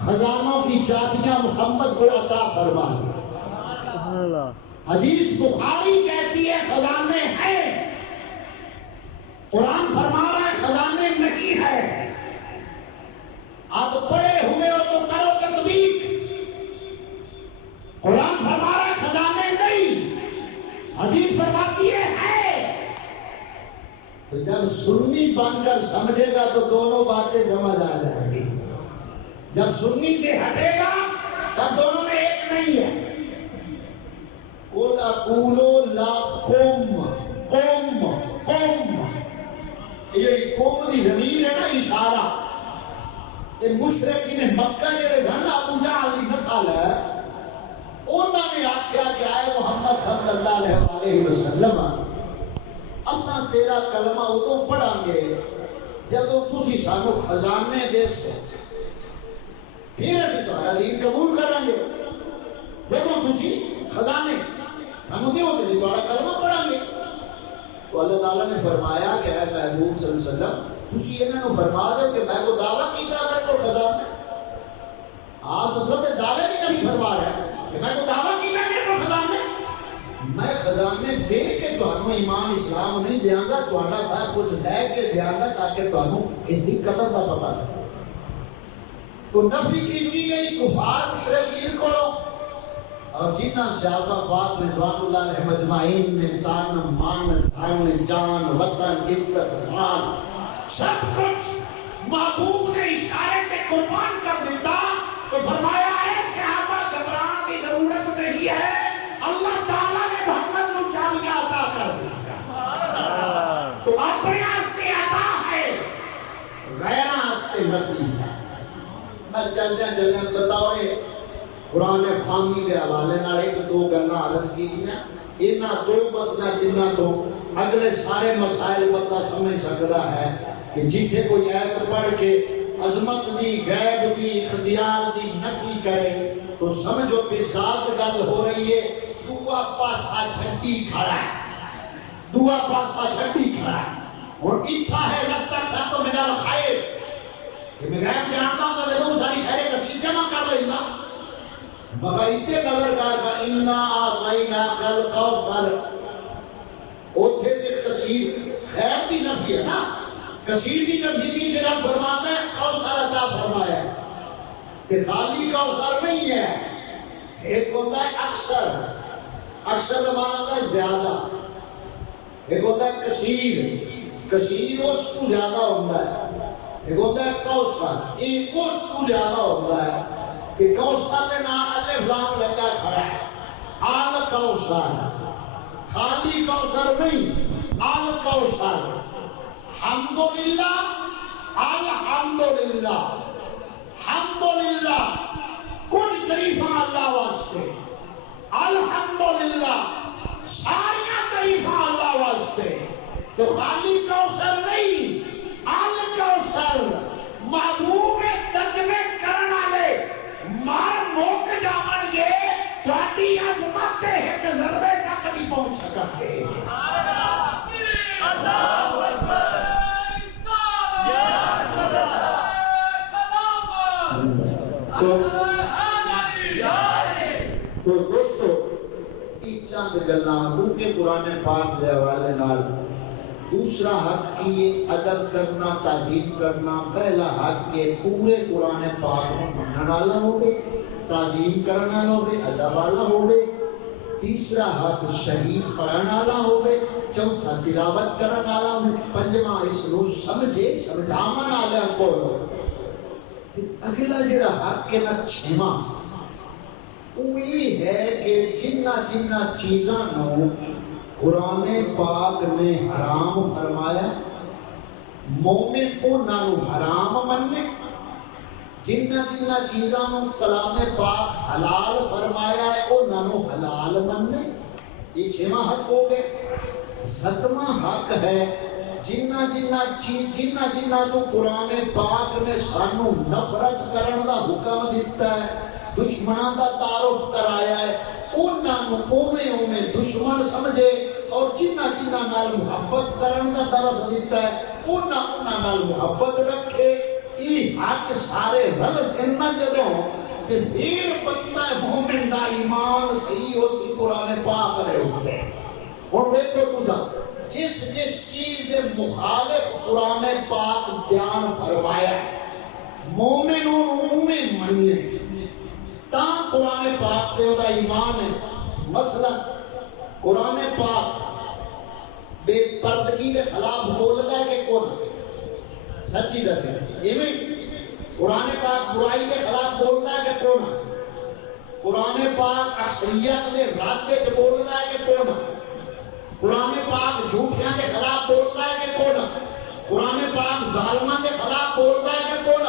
خزانوں کی چابیاں محمد کو عطا فرما دی. حدیث بخاری کہتی ہے خزانے ہیں، قرآن فرما رہا ہے خزانے نہیں ہے. آپ پڑھے ہوئے ہو تو کرو تطبیق. قرآن فرما رہا ہے خزانے نہیں، حدیث فرماتی ہے. تو جب سنی بن کر سمجھے گا تو دونوں باتیں سمجھ آ جائیں گی. جب سنی سے ہٹے گا تب دونوں میں ایک نہیں ہے. قُلْ أَقُولُ لَكُمْ قُمْ قُمْ. یہ قوم دی ضمیر ہے نا اشارہ. یہ مشرکین مکہ جڑے سن ابو جہل دی نسل ہے انہوں نے آخیا کہ آئے محمد صلی اللہ علیہ وسلم اساں تیرا کلمہ ادو پڑھاں گے جدو تسی سانو خزانے دے سو پھر اسی تہاڈا دین قبول کریں گے. جدو تسی خزانے سانو دیو تے تہاڈا کلمہ پڑھاں گے. تو اللہ تعالیٰ نے فرمایا کہ اے محبوب صلی اللہ علیہ وسلم تسی انہاں نو فرما دو کہ میں کو دعویٰ کیتا میرے کو خزانے. آپ اصل میں دعوے نہیں فرما رہے ہیں کہ میں کو دعویٰ کیتا میرے کو خزانے. میں خزانے دے کے تمہیں ایمان اسلام نہیں دیاں گا، تہاڈا سب کچھ لے کے دیاں گا تاکہ تمہیں اس کی قدر کا پتہ چلے. تو نفی کی گئی کفار مشرکین کو، اور جنہ صحابہ پاک رضوان اللہ علیہ مجمعین نے تن من دھن جان وطن عزت مال سب کچھ محبوب کے اشارے پہ قربان کر دیتا، تو فرمایا ہے صحابہ گھبرانے کی ضرورت نہیں ہے، اللہ تعالیٰ نے محمد کو چابیاں عطا کر دیا، تو اپنے واسطے عطا ہے، غیر واسطے نفی ہے۔ میں چلدیاں بتاؤ قرآن فہمی کے حوالے نال ایک دو گلاں عرض کیتیاں، انہاں دو مسئلہ جنہاں تو اگلے سارے مسائل بندہ سمجھ سکتا ہے کہ جتھے کوئی آیت پڑھ کے عظمت دی غیب دی اختیار دی نفی کرے تو سمجھو کہ ذات گل ہو رہی ہے، دعا پاسا چھٹی کھڑا ہے، دعا پاسا چھٹی کھڑا ہے، اور اتھا ہے رستہ تھا تو میرا خیر کہ میں غیب جانتا ہوں تو وہ ساری خیرے کسی جمع کر لینا، مگر اتنے نظر کر کا انا آتینا کل کوثر، اوتھے تے کثیر خیر دی نفی ہے نا، کثیر دی نفی کی جرا فرماتا ہے کوثر عطا فرمایا ہے کہ خالی کوثر نہیں ہے، ایک ہوتا ہے اکثر، اکثر کا معنی ہوتا ہے زیادہ، ایک ہوتا ہے کثیر، کثیر اس کو زیادہ ہوتا ہے، ایک ہوتا ہے کوثر، ایک اس کو زیادہ ہوتا ہے کہ کوثر کے نام الف لام لگا کھڑا ہے، آل کوثر، خالی کوثر نہیں، آل کوثر، حمدللہ، الحمدللہ، حمدللہ، کچھ تعریفاں اللہ واسطے، الحمدللہ، ساریاں تعریفاں اللہ واسطے، تو خالی کوثر نہیں، الکوثر، محبوب ترجمے کرن والے مار موک جاون گے، تہاڈی عظمت ایک ذرے تک نہیں پہنچ سکتے۔ اللہ اکبر، تو دوستو ایک چند گلاں کیونکہ قرآن پاک دے حوالے نال دوسرا حق کی ادب کرنا، تعظیم کرنا، پہلا حق کے پورے قرآن پاک میں منن والا ہوگے، تعظیم کرنا ہوگے، ادب والا ہوگے، تیسرا حق شہید پڑھن والا ہوگے، چوتھا تلاوت کرن والا ہوگے، پنجواں اس نو سمجھے سمجھاون والا کو، اگلا جڑا حق کے نا چھواں وہ یہ ہے کہ جنہ جنہ چیزاں نو قرآن پاک نے حرام فرمایا مومن انہاں نو حرام مننے، جنہ جنہ چیزاں نو کلام پاک حلال فرمایا ہے انہاں نو حلال مننے، یہ چھواں حق ہو گئے۔ ستواں حق ہے جنہ جنہ تو قرآن پاک نے سانو نفرت کرن دا حکم دیتا ہے، دشمناں دا تعارف کرایا ہے، انہاں اوے دشمن سمجھے، اور جنہ جنہ نال محبت کرن دا درس دیتا ہے انہاں نال محبت رکھے، یہ حق سارے رل سننا جدوں تے پھر بندہ مومن دا ایمان صحیح ہو سی قرآن پاک رہے ہوتے۔ اور دیکھو تجھا جس چیز کے مخالف قرآن پاک بیان فرمایا مومنوں میں مننے تا قرآن پاک تے دا ایمان ہے۔ مثلا قرآن پاک بے پردگی کے خلاف بولتا ہے کہ کون سچی دسے، ایویں قرآن پاک برائی کے خلاف بولتا ہے کہ کون، قرآن پاک اکثریت کے رد وچ بولتا ہے کہ کون، قرآن پاک جھوٹیاں کے خلاف بولتا ہے کہ کون، قرآن پاک ظالماں کے خلاف بولتا ہے کہ کون،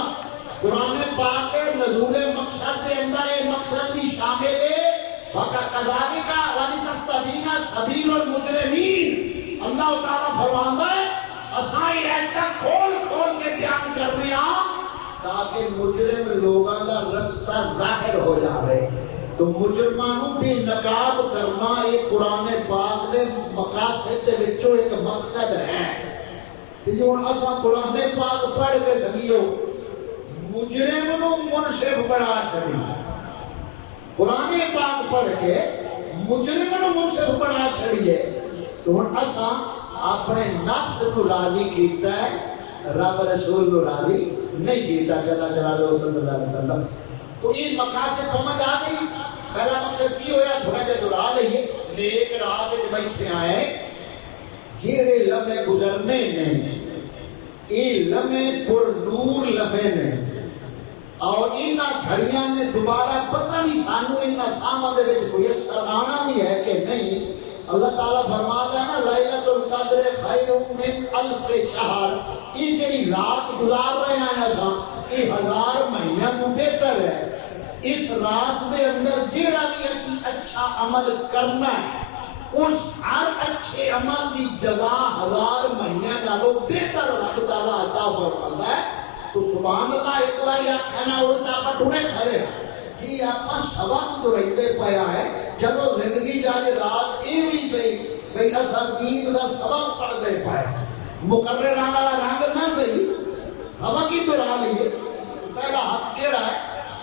قرآن پاک کے نزول مقصد کے اندر ایک مقصد بھی شامل ہے وَكَذَلِكَ وَلِتَسْتَبِينَ سَبِيلُ الْمُجْرِمِينَ، اللہ تعالیٰ فرماتا ہے اسائی ایتا کھول کھول کے بیان کرنے تاکہ مجرم لوگاں دا رستہ ظاہر ہو جاوے، تو مجرمانوں بھی نقاب کرنا یہ قرآن پاک دے مقاصد دے وچوں ایک مقصد ہے۔ کہ ہن اساں قرآن پاک پڑھ کے سمجھو مجرم نو منصف بنا چھڑی، قرآن پاک پڑھ کے مجرم نو منصف بنا چھڑیے، تو ہن اساں اپنے نفس کو راضی کیتا ہے رب رسول کو راضی نہیں کیتا جلا جلالہ صلی اللہ علیہ وسلم. تو یہ مقاصد سمجھ آ گئی. پہلا مقصد کی ہویا تھوڑا جا دہرا لئیے. نیک راہ تے بیٹھے آئے جیڑے لمحے گزرنے نے یہ لمحے پر نور لمحے نے اور انہاں گھڑیاں نے دوبارہ پتہ نہیں سانو انہاں ساما دے وچ کوئی اکثر آنا بھی ہے کہ نہیں. اللہ تعالیٰ فرماتا ہے نا لیلۃ القدر خیر من الف شہر. یہ جڑی رات گزار رہے ہیں اساں یہ 1000 مہینوں تو بہتر ہے. اس رات دے اندر جیڑا بھی اچھا عمل کرنا ہے اس ہر اچھے عمل کی جزا 1000 مہینوں نالوں بہتر رب تعالیٰ عطا فرماتا ہے. تو سبحان اللہ ایک بار آخنا الٹا آپ ٹوڑے کھڑے کہ آپ سبق تو رہتے پایا ہے. چلو زندگی چاہے رات یہ بھی صحیح بھئی اصا دین کا سبق پڑھتے پایا مقرر آنے والا رنگ نہ صحیح سبق ہی دہرا لیے. پہلا حق کیڑا ہے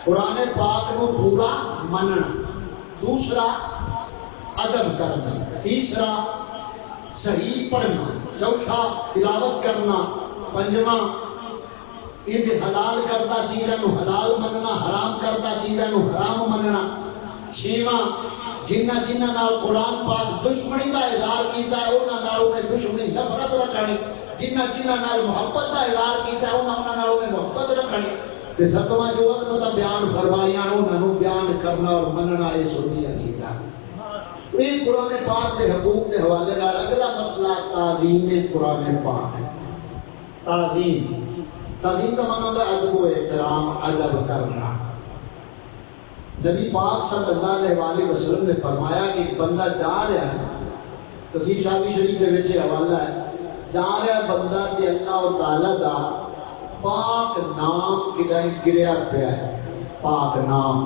قرآن پاک کو پورا مننا. دوسرا ادب کرنا. تیسرا صحیح پڑھنا. چوتھا تلاوت کرنا. پنجواں یہ حلال کرتا چیزوں حلال مننا حرام کرتا چیزوں حرام مننا. چھواں جنہ جنہ نال قرآن پاک دشمنی کا اظہار کیتا ہے انہاں نال میں دشمنی نفرت رکھنی. جنہ جنہ نال محبت کا اظہار کیتا ہے انہاں نال میں محبت رکھنی. تے ستواں جو عظمت بیان فرمائیاں انہاں بیان کرنا اور مننا یہ سنی عقیدہ. تو یہ قرآن پاک کے حقوق کے حوالے نال اگلا مسئلہ تعظیم قرآن پاک ہے. تعظیم کا معنی ہے ادب و احترام ادب کرنا. نبی پاک صلی اللہ علیہ وسلم نے فرمایا کہ ایک بندہ جا رہا ہے تفسیر شافعی شریف کے وچ حوالہ ہے جا رہا بندہ تے اللہ تعالی دا پاک نام کدائیں گریا پیا ہے. پاک نام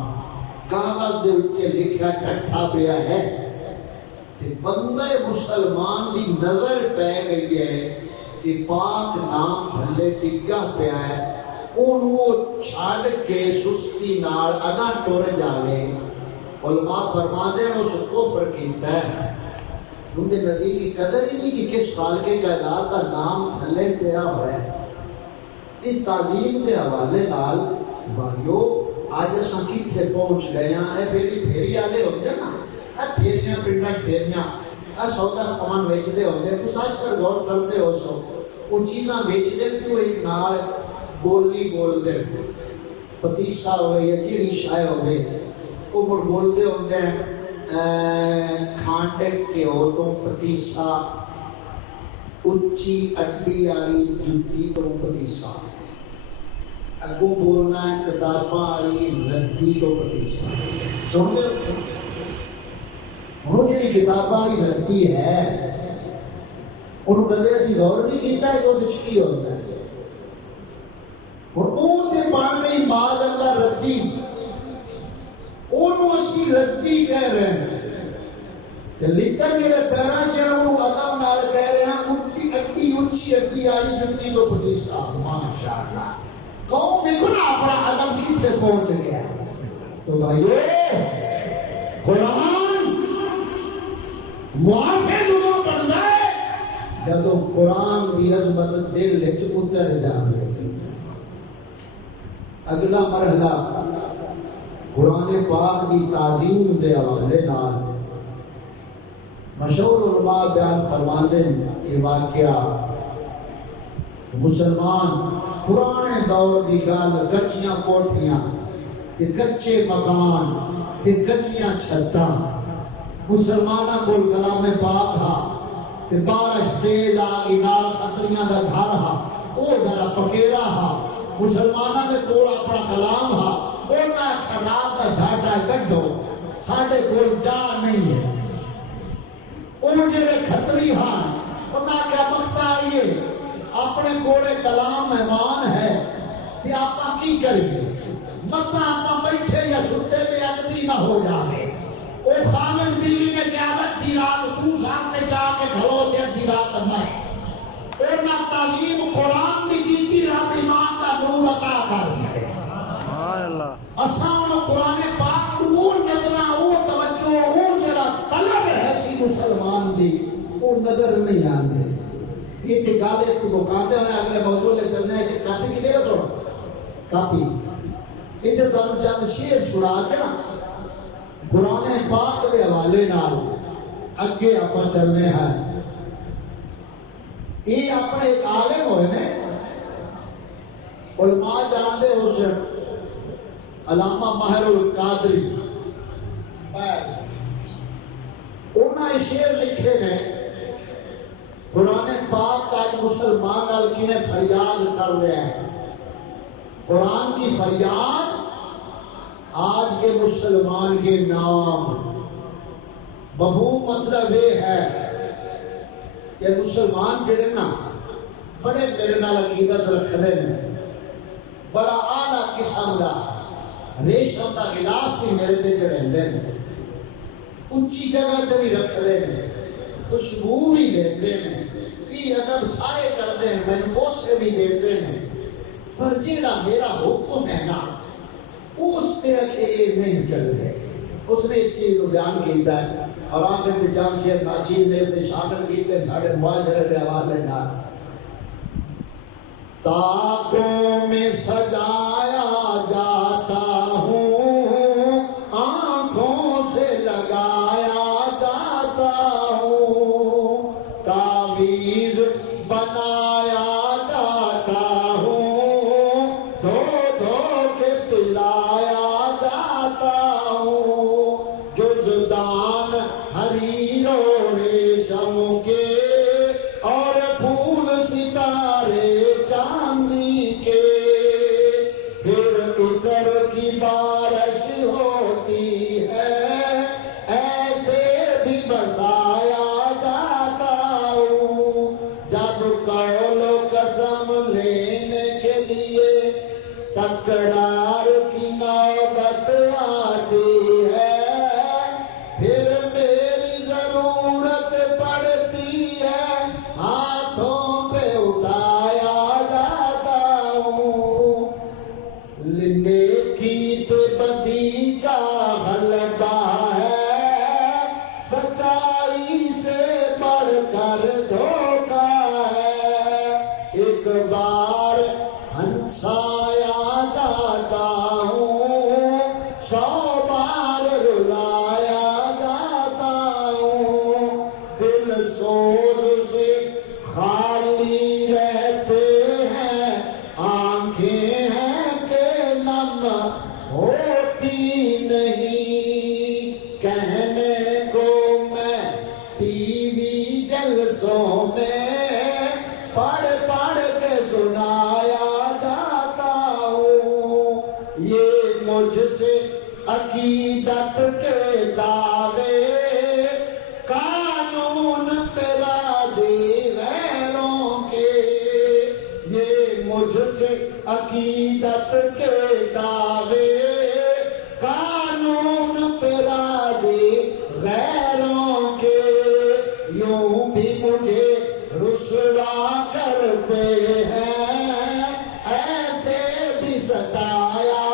کاغذ دے اوپر لکھا ٹھٹھا پیا ہے تے بندہ مسلمان دی نظر پہ گئی ہے کہ پاک نام تھلے ڈگا پیا ہے. وہ چھاڑ کے سستی نال اگاں ٹر جائے. علماء فرماتے ہیں اس کفر کیتا ہے. ان کے نزدیک کی قدر ہی نہیں کہ کس سال کے جائیداد کا نام تھلے پیا ہوا ہے. اس تعظیم کے حوالے نال بھائیو آج اساں کتھے پہنچ گئے ہیں. پھیری پھیری والے ہوندے نا پھیریاں پنڈاں پھیریاں سودا سامان ویچتے ہوندے. تساں اکثر غور کرتے ہو سو وہ چیزاں بیچتے تو ایک نال بولی بول دے پتیسا ہوئے یا جیڑی شائع ہوئے وہ بول دے ہوندے کھانڈے کے ہوتوں پتیسا اچھی اٹلی آئی جتی تو پتیسا اگوں بولنا ہے کتاباں آئی ردی تو پتیسا. سن لے وہ جیڑی کتاباں آئی ردی ہے انہوں کدے اسی غور نہیں کیتا ہے کہ وہ کی ہوتا ہے. اور اون تے پڑھ گئی ماد اللہ ردی انہوں اسی ردی کہہ رہے ہیں. تے لکھن جڑے پیراں چڑھوں ادب نال کہہ رہے ہیں اٹھی اٹھی اچھی اٹھی آئی جتی تو پتیسا. ماشاءاللہ قوم دیکھو نا اپنا ادب کتنے پہنچ گیا. تو بھائیو قرآن محافظ ادو بنتا ہے جب قرآن کی عظمت دل وچ اتر جائے. اگلا مرحلہ قرآن پاک کی تعظیم دے حوالے نال مشہور علماء بیان فرماندے یہ واقعہ مسلمان پرانے دور کی گل کچیاں کوٹھیاں تے کچے مکان تے کچیاں چھتاں مسلماناں کول کلام پاک ہا تے بارش تیز آ گئی نال خطریاں دا گھر ہا او ذرا پکیڑا ہا. مسلماناں دے کول اپنا کلام ہا انہاں خراب دا جھاٹا کڈو ساڈے کول جا نہیں ہے. او جڑے کھتری ہاں انہاں کیا مقتا آئیے اپنے کولے کلام مہمان ہے کہ آپ کی کریے مطلب آپ بیٹھے یا ستے بے ادبی نہ ہو جائے. او خامد بیوی نے قیامت دی رات تو سامنے چاہ کے کھلو دے دی رات میں انہاں تعلیم قرآن دی کیتی رب ایمان کا نور عطا کر چھڑے. سبحان اللہ. اساں قرآن پاک او نظراں او توجہ او جڑا طلب ہے سی مسلمان دی او نظر نہیں آندے. یہ تھی گال اس کو مکاتے ہوئے اگلے موضوع لے چلنے ہیں کافی کی دیگا سوڑا کافی ادھر تو ہم چند شیر چھڑا کے نا قرآن پاک دے حوالے نال اگے اپنا چلنے ہیں یہ اپنے ایک عالم ہوئے نے علماء جاندے اس علامہ ماہر القادری انہاں شعر لکھے نے قرآن پاک کا ایک مسلمان کی میں فریاد کر رہے ہیں قرآن کی فریاد آج کے مسلمان کے نام مفہوم مطلب یہ ہے کہ مسلمان جڑے نا بڑے میرے نال عقیدت رکھدے نے بڑا اعلیٰ قسم دا ریشم دا غلاف بھی میرے تے چڑھاندے نے اونچی جگہ تے بھی رکھدے نے خوشبو بھی لیندے نے یہ ادب سارے کردے ہیں میں سے بھی دیتے ہیں پر جیڑا میرا حکم ہے نا اس طرح کے نہیں چل رہے اس نے اس چیز کو بیان کیتا ہے اور آخر کے چاند شیر ناچین نے سے شاگر کیتے ساڑھے معاشرے دے حوالے نہ تاکوں میں سجایا جاتا ہوں آنکھوں سے لگایا جاتا ہوں تعویذ بنایا جاتا ہوں دھو دھو کے پلایا جاتا ہوں جزدان حریر و ریشم کے اور پھول ستارے چاندی کے پھر عطر کی بارش ہوتی ہے ایسے بھی بسایا جاتا ہوں جب قول و قسم لینے کے لیے تکرار کی نوبت آتی ہے پھر میری ضرورت پڑتی ہے ہاتھوں پہ اٹھایا جاتا ہوں نیکی پہ بدی کا غلبہ ہے سچائی سے بڑھ کر دھوکا ہے ایک بار ہنسایا جاتا ہوں 100 بار رلایا جاتا ہوں دل سوز سے خالی رہتے ہیں آنکھیں ہیں کہ نم ہوتی نہیں کہنے کو میں ٹی وی جلسوں میں پڑھ پڑھ کے سنایا جاتا ہوں یہ مجھ سے عقیدت کے دعوے قانون پہ راضی غیروں کے یہ مجھ سے عقیدت کے دعوے قانون پہ راضی غیروں کے یوں بھی مجھے رسوا کرتے ہیں ایسے بھی ستایا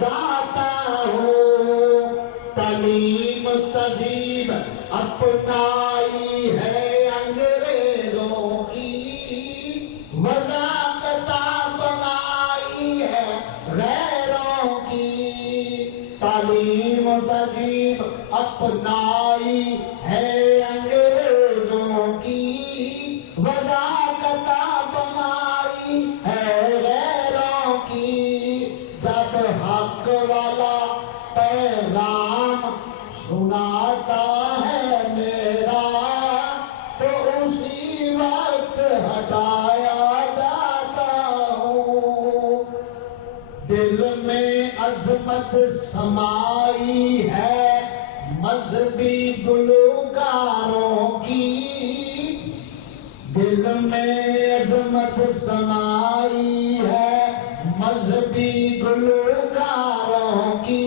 جاتا ہوں تعلیم تہذیب اپنائی ہے انگریزوں کی مذاقتہ بنائی ہے غیروں کی تعلیم تہذیب اپنائی ہے انگریزوں کی وضاقتہ بنائی ہے غیروں کی جب حق والا پیغام سناتا ہے میرا تو اسی وقت ہٹایا جاتا ہوں دل میں عظمت سمائی ہے مذہبی گلوکاروں کی دل میں عظمت سمائی ہے مذہبی گلوکاروں کی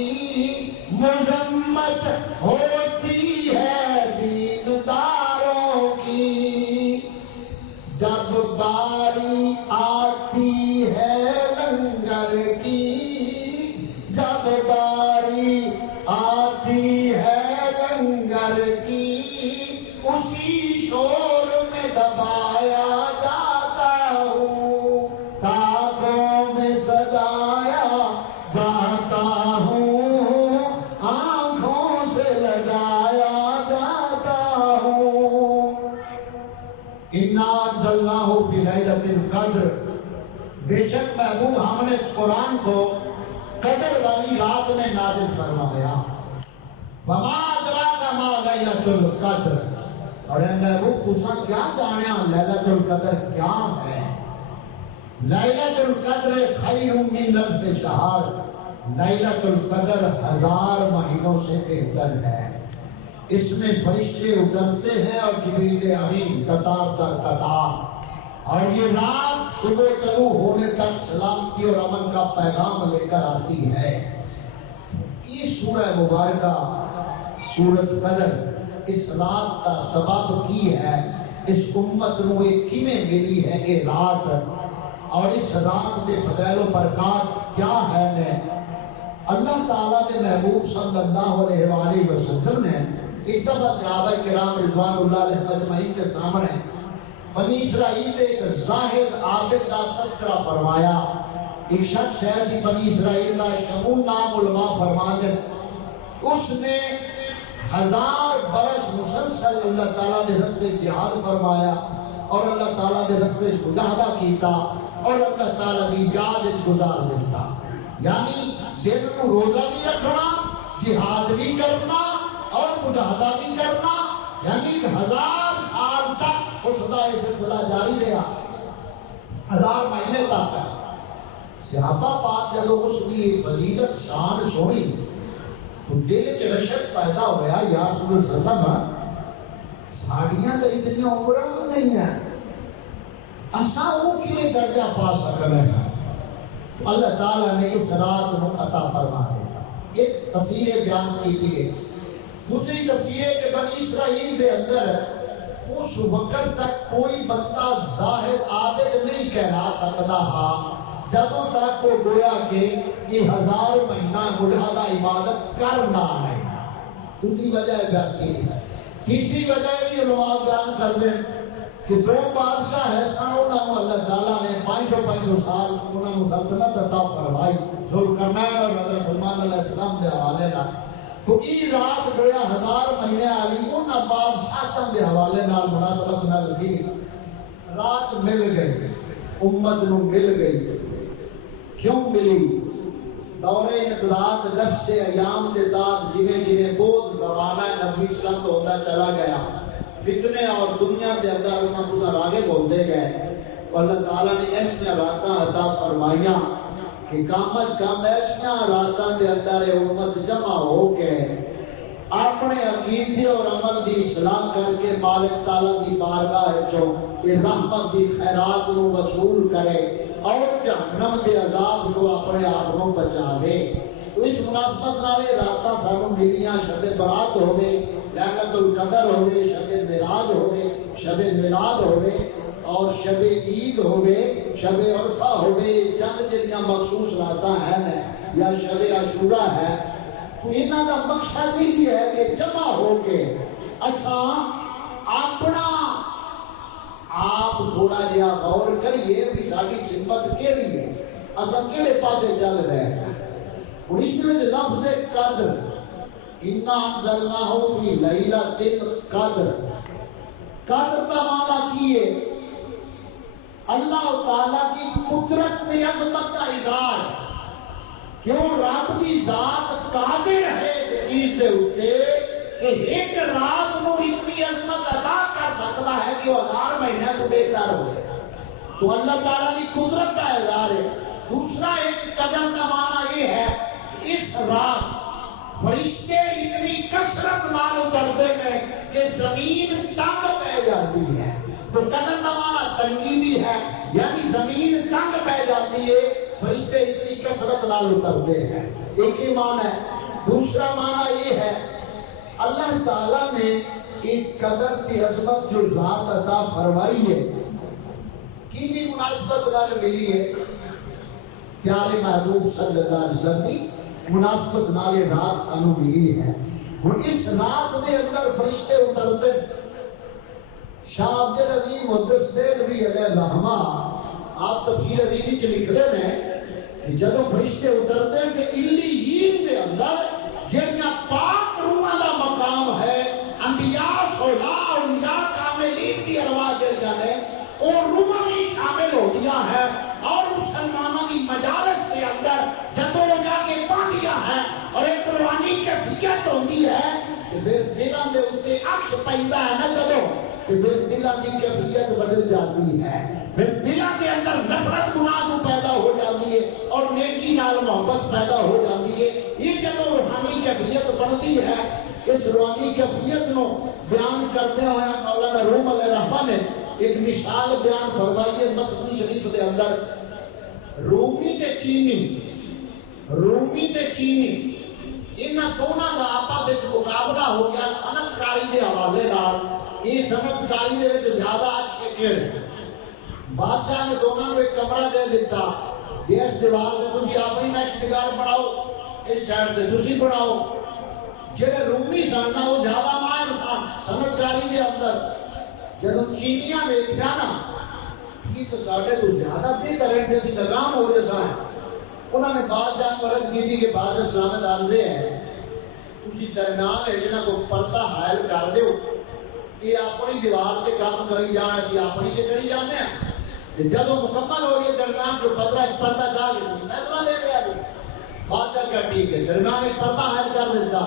مذمت ہوتی ہے دینداروں کی جب باری آتی ہے لنگر کی جب باری آتی ہے لنگر کی اسی شور میں دبایا جا انا انزلناہ فی لیلۃ القدر، بے شک محبوب ہم نے اس قرآن کو قدر والی رات میں نازل فرمایا۔ وما ادراک ما لیلۃ القدر، اور اے محبوب تساں کیا جانیا لیلۃ القدر کیا ہے؟ لیلۃ القدر خیر من الف شہر، لیلۃ القدر 1000 مہینوں سے بہتر ہے۔ اس میں فرشتے اترتے ہیں اور جبریل امین قطار در قطار، اور یہ رات صبح طلوع ہونے تک سلامتی اور امن کا پیغام لے کر آتی ہے۔ یہ سورہ مبارکہ سورۃ قدر اس رات کا سبب کی ہے، اس امت نو ایک کیویں ملی ہے یہ رات، اور اس رات کے فضائل و برکات کیا ہے نے اللہ تعالیٰ کے محبوب صلی اللہ علیہ وآلہ وسلم نے ایک دفعہ صحابہ کرام رضوان اللہ علیہ اجمعین کے سامنے بنی اسرائیل کے ایک زاہد عابد کا تذکرہ فرمایا۔ ایک شخص ایسی بنی اسرائیل کا شمون نام علماء فرماتے اس نے 1000 برس مسلسل اللہ تعالیٰ کے رستے جہاد فرمایا اور اللہ تعالیٰ کے رستے مجاہدہ کیتا اور اللہ تعالیٰ کی یاد گزار دیتا، یعنی دن کو روزہ بھی رکھنا، جہاد بھی کرنا اور مجاہدہ بھی کرنا، یعنی 1000 سال تک اس کا یہ سلسلہ جاری رہا، 1000 مہینے تک۔ صحابہ پاک جب اس کی فضیلت شان سنی تو دل چ رشک پیدا ہوا، یا رسول اللہ صلی اللہ علیہ وسلم ساڑیاں تو اتنی عمریں نہیں ہیں، اساں وہ کیویں درجہ پا سکنے ہیں؟ اللہ تعالیٰ نے اس رات کو عطا فرما دیتا۔ ایک تفسیر بیان کی تھی، دوسری تفسیر ہے کہ بنی اسرائیل کے اندر اس وقت تک کوئی بندہ زاہد عابد نہیں کہلا سکتا ہا جدوں تک وہ گویا کہ یہ 1000 مہینہ مجاہدہ عبادت کرنا نہیں۔ اسی وجہ بیان کی ہے۔ تیسری وجہ بھی علماء بیان کر دیں کہ 2 بادشاہ ہے سن، انہوں نے اللہ تعالیٰ نے 500 سال انہوں نے سلطنت عطا فرمائی، ذوالقرنین اور حضرت سلمان علیہ السلام کے حوالے نال، تو ای رات گویا 1000 مہینے والی انہاں بادشاہاں کے حوالے نال مناسبت نہ لگی، رات مل گئی، امت نو مل گئی۔ کیوں ملی؟ دور انقلاب گشت ایام کے بعد جویں جویں بہت زمانہ نبی اسلام تو ہوتا چلا گیا، فتنے اور دنیا کے اندر اساں خدا راغب ہوتے گئے، اللہ تعالیٰ نے ایسا راتاں عطا فرمائیاں کہ کم از کم ایسا راتاں کے اندر امت جمع ہو کے اپنے عقیدے اور عمل کی اصلاح کر کے مالک تعالیٰ کی بارگاہ چوں یہ رحمت کی خیرات کو وصول کرے اور جہنم کے عذاب کو اپنے آپ کو بچاوے۔ تو اس مناسبت نالے راتاں سانوں ملیاں، شب برات ہوئے، لیلۃ القدر ہوئے، شب معراج ہوئے، شب میلاد ہوئے اور شب عید ہوئے، شب عرفہ ہوئے، چند جڑیاں مخصوص راتاں ہیں یا شب عاشورہ ہے۔ تو انہاں دا مقصد یہ ہے کہ جمع ہو کے اساں اپنا آپ تھوڑا جہا غور کریے بھی ساری سمت کیڑی ہے، اساں کیڑے پاسے چل رہے ہیں۔ اور اس میں لفظ قدر، انا انزلناہ فی لیلۃ القدر، قدر کا معنی کیے اللہ تعالیٰ کی قدرت میں عظمت کا اظہار، کیوں رب کی ذات قادر ہے اس چیز دے اوتے کہ ایک رات کو اتنی عظمت عطا کر سکتا ہے کہ وہ 1000 مہینے کو بہتر ہو گیا، تو اللہ تعالیٰ کی قدرت کا اظہار ہے۔ دوسرا ایک قدر کا معنی یہ ہے اس رات فرشتے اتنی کثرت نال اترتے ہیں کہ زمین تنگ پہ جاتی ہے، تو قدر کا معنی تنگی بھی ہے، یعنی زمین تنگ پہ جاتی ہے، فرشتے اتنی کثرت نال اترتے ہیں، ایک ہی معنی ہے۔ دوسرا معنی یہ ہے اللہ تعالیٰ نے ایک قدر کی عظمت جو ذات عطا فرمائی ہے کی بھی مناسبت نال ملی ہے، پیارے محبوب صلی اللہ علیہ وسلم کی مناسبت نال رات سانو ملی ہے۔ اور اس رات کے اندر فرشتے اترتے، شاہ عبد العظیم محدث دہلوی علیہ الرحمہ آپ تفسیر عزیزی چ لکھتے ہیں کہ جب فرشتے اترتے ہیں کہ علیین کے اندر جڑیاں پاک روحاں دا مقام ہے، انبیاء، شہداء، اولیاء، کاملین کی ارواح جڑیاں نے بھی شامل ہو دیا ہے اور مسلمانوں کی مجالس کے اندر جدو جا کے پاندیاں ہیں اور ایک روحانی کیفیت ہوتی ہے کہ پھر دلوں کے اتنے عکس پیندا ہے نا جدو کہ پھر دلوں کی کیفیت بدل جاتی ہے پھر دلوں کے اندر نفرت گناہ کو پیدا ہو جاتی ہے اور نیکی نال محبت پیدا ہو جاتی ہے یہ جدو روحانی کیفیت بنتی ہے اس روحانی کیفیت نو بیان کرتے ہوئے مولانا روم علیہ رحمہ نے ایک مثال بیان فرمائی ہے مسجد شریف کے اندر رومی تے چینی انہاں دونوں کا آپس وچ مقابلہ ہو گیا صنعت کاری کے حوالے نال یہ صنعت کاری دے وچ زیادہ اچھے کیڑے بادشاہ نے دونوں کو ایک کمرہ دے دیتا اس دیوار تے تسی اپنی نقشدگار بناؤ اس سائڈ تے تسی بناؤ جڑے رومی سن وہ زیادہ ماہر سن صنعت کاری کے اندر جب چینیاں ویکھیا نا یہ تو ساڈے تو زیادہ بہتر ہے کہ ناکام ہو جائے سن انہوں نے بادشاہ کو عرض کی کہ بادشاہ سلامت عرض ہے تسی درمیان ہے کو پردہ حائل کر دیو یہ اپنی دیوار تے کام کری جان اسی اپنی تے کری جانے ہیں جب مکمل ہو گئے درمیان جو پردہ ڈال کے فیصلہ لے لیا بادشاہ کیا ٹھیک ہے درمیان ایک پردہ حائل کر دیتا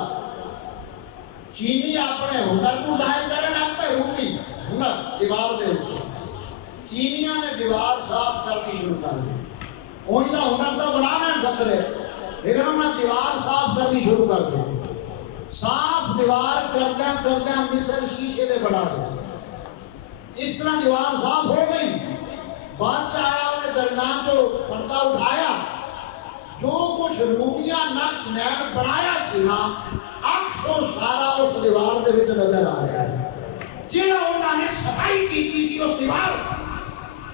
چینی اپنے ہنر کو ظاہر کرنے لگتا ہے رومی ہنر دیوار دے چینیاں نے دیوار صاف کرنی شروع کر دی ان کا ہنر تو بنا نہیں سکتے لیکن انہوں نے دیوار صاف کرنی شروع کر دی صاف دیوار کردہ کردہ مصر شیشے دے بنا دے اس طرح دیوار صاف ہو گئی بادشاہ آیا انہیں درمیان جو پردہ اٹھایا جو کچھ رومیاں نقش نین بنایا سی نا اکثر سارا اس دیوار دے وچ نظر آ رہا ہے جنہاں انہوں نے صفائی کی تھی اس دیوار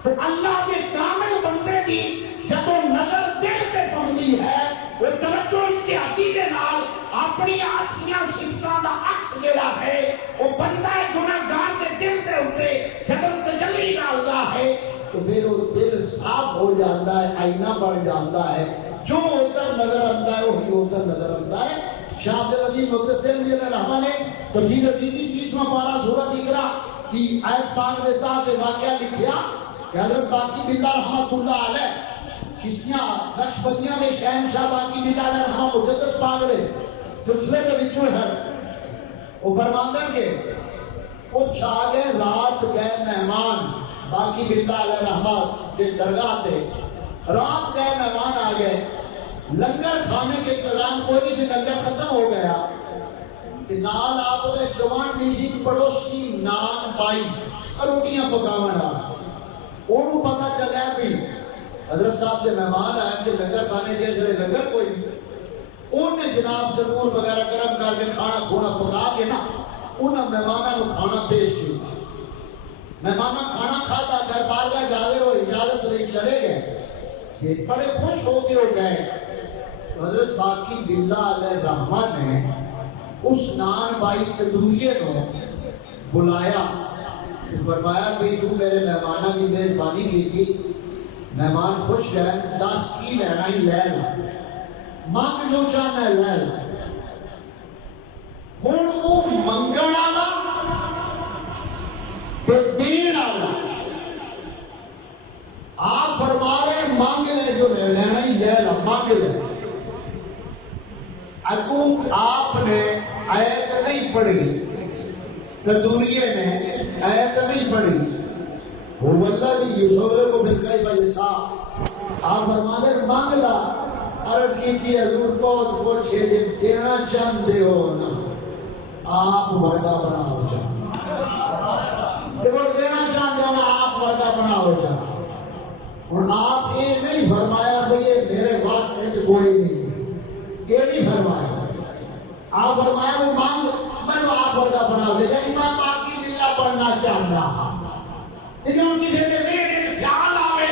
تو اللہ کے کامل بندے کی جب وہ نظر دل پہ پڑتی ہے وہ توجہ اتحادی کے نال اپنی اچھیاں صفتاں دا عکس جڑا ہے وہ بندہ گناہگار کے دل پہ ہوتے جب تجلی ڈالتا ہے تو پھر وہ دل صاف ہو جاتا ہے آئینہ بن جاتا ہے جو ادھر نظر آتا ہے وہی ادھر نظر آتا ہے شاہ عبدالعزیز مقدس علیہ رحمہ نے تفسیر عزیزی 20واں پارہ سورۃ اقرا کی آیت پاک دیتا کہ واقعہ لکھیا کہ حضرت باقی باللہ رحمۃ اللہ علیہ کسیاں نقشبندیاں نے شہنشاہ باقی باللہ علیہ رحمہ مجدد پاک دے سلسلے کے وچوں ہے وہ فرماندے کہ وہ چھا گئے رات گئے مہمان باقی باللہ علیہ رحمہ کے درگاہ تے رات گئے مہمان آ گئے لنگر کھانے کے انتظام کوئی سے لنگر ختم ہو گیا کہ نال آپ دے گوان نیجی پڑوسی نان پائی اور روٹیاں پکاونا انہوں پتہ چلیا بھی حضرت صاحب کے مہمان آئے کہ لنگر کھانے جڑے لنگر کوئی انہوں نے جناب تنور وغیرہ گرم کر کے کھانا کھونا پکا کے نا انہوں مہمانوں کو کھانا پیش کیا مہمانوں کھانا کھاتا دربار کا اجازت لے چلے گئے یہ بڑے خوش ہو کے ہو گئے حضرت باقی باللہ علیہ رحمہ نے اس نان بائی تندوریے کو بلایا فرمایا کہ تو میرے مہمانوں کی میزبانی کی تھی مہمان خوش گئے 10 کی لینا ہی لے لا مانگ جو چاہنا ہے لے لا ہوں وہ منگن والا تے دین والا آپ فرما رہے مانگ لے جو لینا ہی لے لا مانگ لے اگوں آپ نے آیت نہیں پڑھی تندوریے نے آیت نہیں پڑھی وہ اللہ بھی یسورے کو پھر کئی بھائی صاحب آپ فرما دے مانگ لا عرض کی تھی حضور بہت پوچھے جب دینا چاہتے ہو نا آپ ورگا بنا ہو جا جب دینا چاہتے ہو نا آپ ورگا بنا ہو جا اور آپ یہ نہیں فرمایا کہ یہ میرے بات میں کوئی نہیں یہ نہیں فرمایا آپ فرمایا وہ مانگ میں وہ آپ ورگا بنا ہو جا یعنی میں باقی باللہ پڑھنا چاہتا لیکن ان کی سے خیال آوے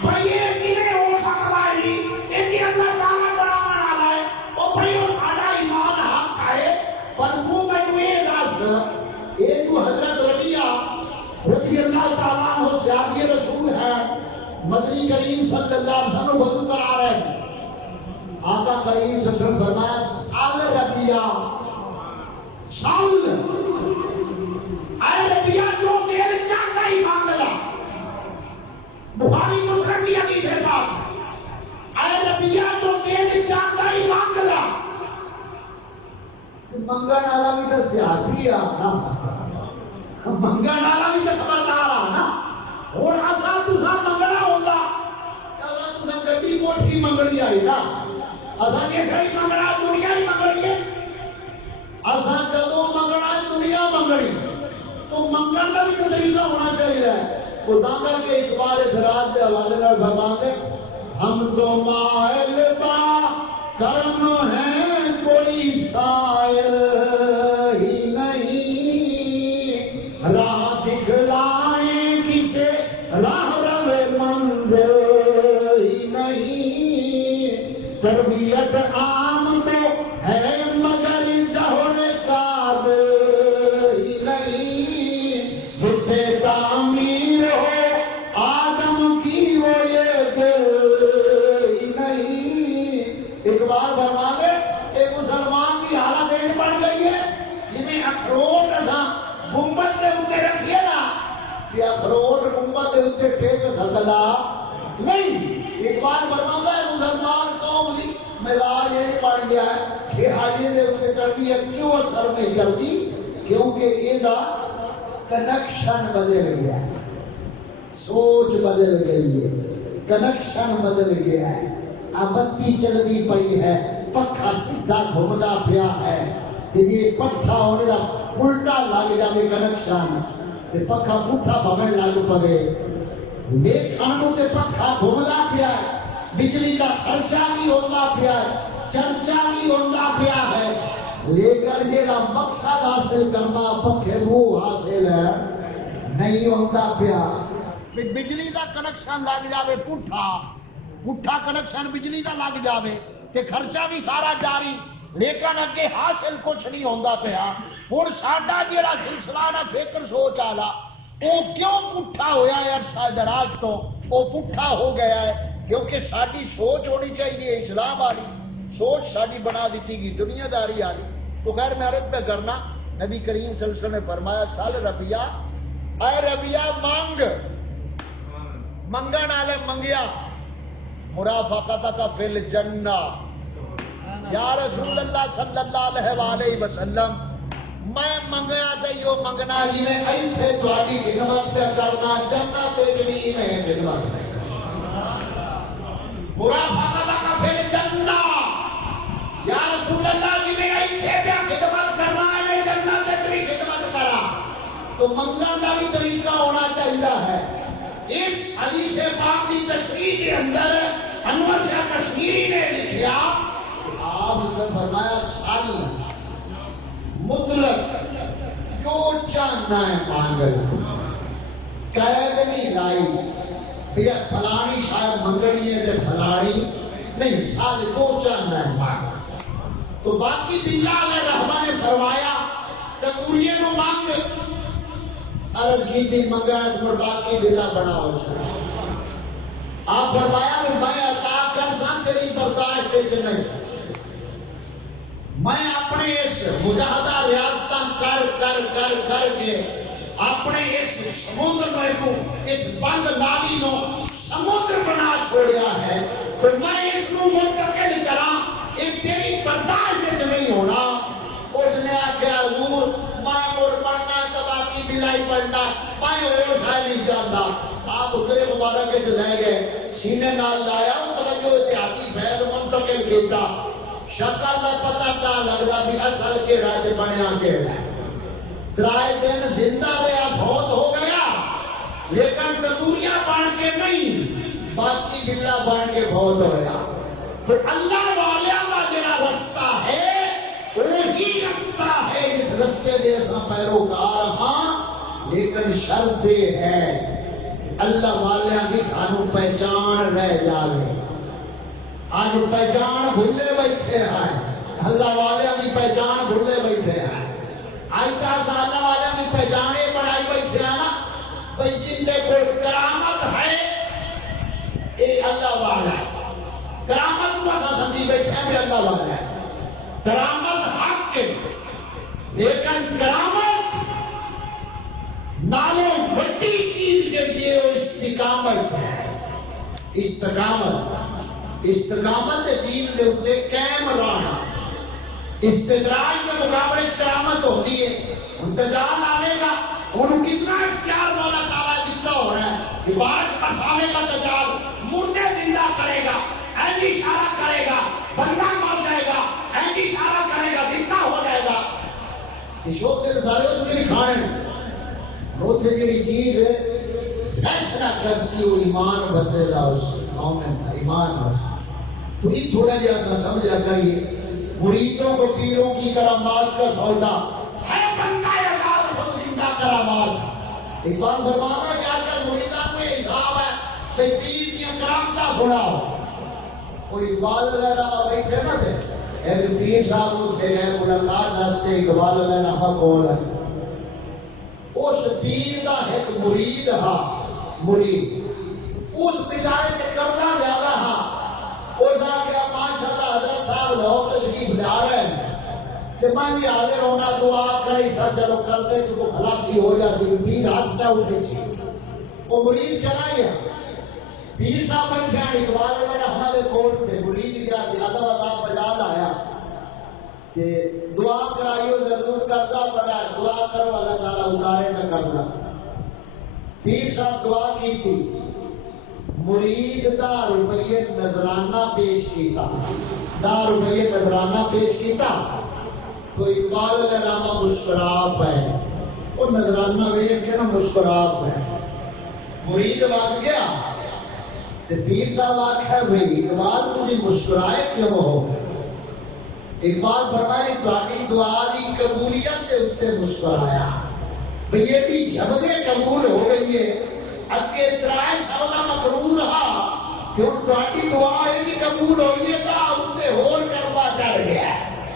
بھائی یہ کیویں ہو سکتا ہے یہ جی اللہ تعالیٰ بڑا بنا رہا ہے وہ بھائی وہ ساڈا ایمان حق ہے پر وہ میں یہ دس ایک تو حضرت ربیعہ رضی اللہ تعالیٰ عنہ صحابی رسول ہے مدنی کریم صلی اللہ علیہ وسلم وضو کرا رہے ہیں آقا کریم صلی اللہ علیہ وسلم فرمایا سال ربیعہ سال اے ربیعہ جو دل چاہتا ہی مانگ لا بخاری مسلم کی حدیث ہے پاک اے ربیہ تو تیل چاہتا ہی مانگ لا منگن والا بھی تو سیاحتی آ منگن والا بھی تو خبردار آ نا اور اسا تسا منگنا ہوتا تسا گڈی موٹی منگنی آئی نا اسا کس ہی منگنا دنیا ہی منگنی ہے اسا کدو منگنا دنیا منگنی تو منگن کا بھی تو طریقہ ہونا چاہیے وہ تا کر کے اقبال اس رات کے حوالے نال فرماتے ہم تو مائل با کرم ہے کوئی سائل ہی نہیں راہ دکھلائیں کسے راہ رو منزل ہی نہیں تربیت عام تو ہے مگر جوہر قابل ہی نہیں جسے تعمیر ہو آدم کی وہ یہ دل ہی نہیں اقبال فرماتے ایک مسلمان کی حالت ایک بڑھ گئی ہے جنہیں اخروٹ ایسا گنبد کے اوپر رکھیے نا کہ اخروٹ گنبد کے اوپر ٹیک سکتا نہیں اقبال فرماتا ہے مسلمان قوم کی مزاج ایک بڑھ گیا ہے کہ آجے دے اوپر تربیت کیوں اثر نہیں کرتی کیونکہ یہ دا کنیکشن بدل گیا ہے سوچ بدل گئی ہے کنیکشن بدل گیا ہے بتی چلتی پئی ہے پکھا سیدھا گھومتا پیا ہے یہ پٹھا ہونے کا الٹا لگ جائے کنیکشن پکھا پٹھا بھون لگ پوے ویکھانوں تے پکھا گھومتا پیا ہے بجلی کا خرچہ بھی ہوتا پیا ہے چرچا بھی ہوتا پیا ہے لیکن جیڑا مقصد حاصل کرنا پکھے روح حاصل ہے نہیں ہوتا پیا بجلی کا کنیکشن لگ جائے پٹھا پٹھا کنیکشن بجلی کا لگ جاوے تے خرچہ بھی سارا جاری لیکن اگے حاصل کچھ نہیں ہوندا پیا ہن ساڈا جیڑا سلسلہ نا فکر سوچ والا او کیوں پٹھا ہویا ہے عرصہ دراز تو او پٹھا ہو گیا ہے کیونکہ ساڈی سوچ ہونی چاہیے اسلام والی سوچ ساڈی بنا دیتی گئی دنیا داری والی تو خیر میں عرض پہ کرنا نبی کریم صلی اللہ علیہ وسلم نے فرمایا سال ربیہ اے ربیہ مانگ منگن والے منگیا مرافقتک فی الجنہ یا رسول اللہ صلی اللہ علیہ وسلم میں منگیا تے یو منگنا جی میں ایتھے تہاڈی خدمت پہ کرنا جنت وچ بھی میں خدمت پہ مرافقتک فی الجنہ یا رسول اللہ جی میں ایتھے پہ خدمت کرنا ہے میں جنت وچ بھی خدمت کرا تو منگن کا بھی طریقہ ہونا چاہیے ہے اس حدیث پاک کی تشریح کے اندر انور شاہ کشمیری نے لکھا آپ سے فرمایا سال مطلق جو چاہنا ہے مانگ قید نہیں لائی بھیا فلانی شاید منگنی ہے تے فلانی نہیں سال جو چاہنا ہے مانگ تو باقی بلال علیہ الرحمہ نے فرمایا تنوریے نو مانگ عرض کی تھی منگا ہے باقی بلا بناؤ آپ فرمایا کہ میں عطا کر سان تیری برداشت وچ نہیں میں اپنے اس مجاہدہ ریاستہ کر کے اپنے اس سمندر کو اس بند نالی کو سمندر بنا چھوڑیا ہے تو میں اس کو منتقل کرا یہ تیری برداشت وچ نہیں ہونا اس نے آخیا حضور میں مڑ پڑھنا تو باقی بلائی پڑھنا میں اور شاید نہیں چاہتا آپ اترے مبارک کے لے گئے سینے نال لایا توجہ اتحادی فیض منتقل کیتا شکل کا پتہ نہ لگتا بھی اصل کیڑا تے بنیا کیڑا ترائے دن زندہ رہا بہت ہو گیا لیکن تندوریاں بن کے نہیں باقی بلا بن کے بہت ہویا تو اللہ والیاں کا جڑا رستہ ہے وہی رستہ ہے اس رستے دے اساں پیروکار ہاں لیکن شرط یہ ہے اللہ والیاں کی سانو پہچان رہ جاوے آج پہچان بھولے بیٹھے ہیں اللہ والیاں کی پہچان بھولے بیٹھے ہیں آج کاسا اللہ والیاں کی پہچانے بڑھائی بیٹھے ہیں نا بھئی جن دے کوئی کرامت ہے اے اللہ والا ہے کرامت کو اسا سمجھی بیٹھے ہیں بھی اللہ والا ہے کرامت حق کے لیکن کرامت نالوں بڑی چیز کے لیے اس کی استقامت ہے. استقامت دین دے اوتے قائم رہنا. استدراج کے مقابلے کرامت ہوتی ہے. انتظام آئے گا انہوں کتنا اختیار مولا تعالیٰ دیتا ہو رہا ہے کہ بارش برسانے کا دجال مردے زندہ کرے گا، ایسی اشارہ کرے گا بندہ مر جائے گا، ایسی اشارہ کرے گا زندہ ہو جائے گا. یہ شوق تیرے سارے اس میں نہیں کھانے ہوتے جڑی چیز ہے فیصلہ کرتی وہ ایمان بندے دا اس مومن دا ایمان ہو. تو یہ تھوڑا جیسا سمجھا کریے مریدوں کو پیروں کی کرامات کا سودا ہے. بندہ اقبال خود زندہ کرامات. اقبال فرماتا ہے کہ اگر مریدان میں حساب ہے کہ پیر کی کرامتہ سناؤ. وہ اقبال علیہ رحمہ بیٹھے نہ تھے، ایک پیر صاحب اٹھے گئے ملاقات واسطے. اقبال علیہ رحمہ بول ہے اس پیر دا ایک مرید ہا. مرید اس بیچارے تے قرضہ زیادہ ہا. اس آگیا ماشاءاللہ حضرت صاحب لو تشریف لا رہے ہیں کہ میں بھی حاضر ہونا دعا کری سا چلو کرتے تو خلاصی ہو جاتی. پیر ہاتھ چا اٹھے سی وہ مرید چلا گیا. پیر صاحب بیٹھے ہیں اقبال علیہ رحمہ دے کول تھے. مرید گیا زیادہ ودا بجا لایا کہ دعا کرائیو ضرور قرضہ پڑا ہے دعا کرو اللہ تعالیٰ اتارے چا کرنا. پیر صاحب دعا کی تھی. مرید 10 روپیے نذرانہ پیش کیتا. 10 روپیے نذرانہ پیش کیتا تو اقبال علیہ رحمہ مسکرا پے. وہ نذرانہ ویکھ کے نا مسکرا پے. مرید بھاگ گیا تو پیر صاحب آکھا بھئی اقبال تجھے مسکرائے کیوں ہو؟ اقبال فرمائے تہاڈی دعا دی قبولیت کے اوپر مسکرایا. بھئی ایڈی جھبدے قبول ہو گئی ہے. اگے 3 سودا مقرور رہا کہ ان تہاڈی دعا ایڈی قبول ہوئی ہے تا اوتے ہور قرضہ چڑھ گیا.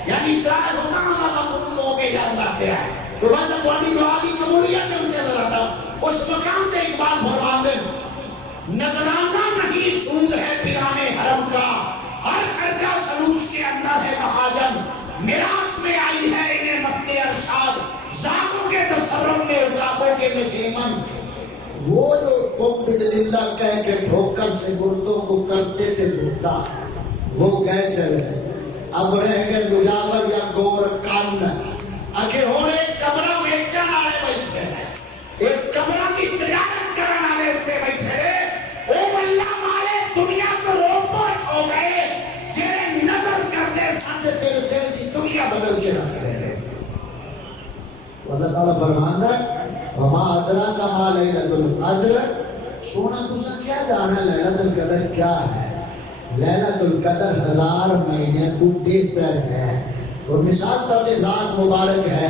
یعنی 3 سودا مقرور ہو کے جاندا پیا ہے. تو میں تہاڈی دعا دی قبولیت کے اوپر رہا اس مقام تے اقبال فرماندے نذرانہ نہیں سود ہے پیرانے حرم کا. ہر قرضہ سلوس کے اندر ہے مہاجن. میراث میں آئی ہے انہیں مسئلے ارشاد. ذاتوں کے تصرف میں اطاقوں کے نشیمن. وہ جو قوم بجللہ کہہ کے ٹھوکر سے مردوں کو کرتے تھے زندہ وہ گئے چلے. اب رہ گئے مجاور یا گور کان. آخر ہونے ایک کمرہ بیچن والے بیٹھے ہیں. ایک کمرہ کی تجارت کرنے والے اتنے بیٹھے. او اللہ مالے دنیا کو روپوش ہو گئے جنہیں نظر کرنے سامنے تیرے دل کی دنیا بدل کے رکھ رہے ہیں. اللہ تعالیٰ فرمانا ہے وما ادراک ما لیلۃ القدر. سونا تسا کیا جانا لیلۃ القدر کیا ہے؟ لیلۃ القدر 1000 مہینے تو بہتر ہے. اور مثال پر رات مبارک ہے.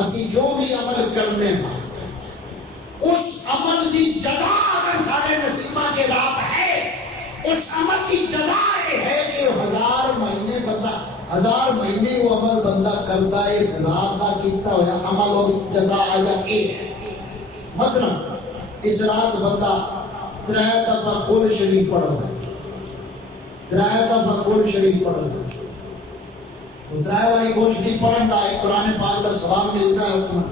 اسی جو بھی عمل کرنے ہیں اس عمل کی جزا اگر سارے نصیبہ کے رات ہے اس عمل کی جزا یہ ہے کہ 1000 مہینے بندہ 1000 مہینے وہ عمل بندہ کرتا ہے. رات کا کیتا ہوا عمل اور جزا آیا ایک ہے. مثلا اس رات بندہ 3 دفعہ قرآن شریف پڑھتا ہے. 3 دفعہ قرآن شریف پڑھتا ہے تو 3 باری قرآن شریف پڑھتا ہے قرآن پاک کا ثواب ملتا ہے.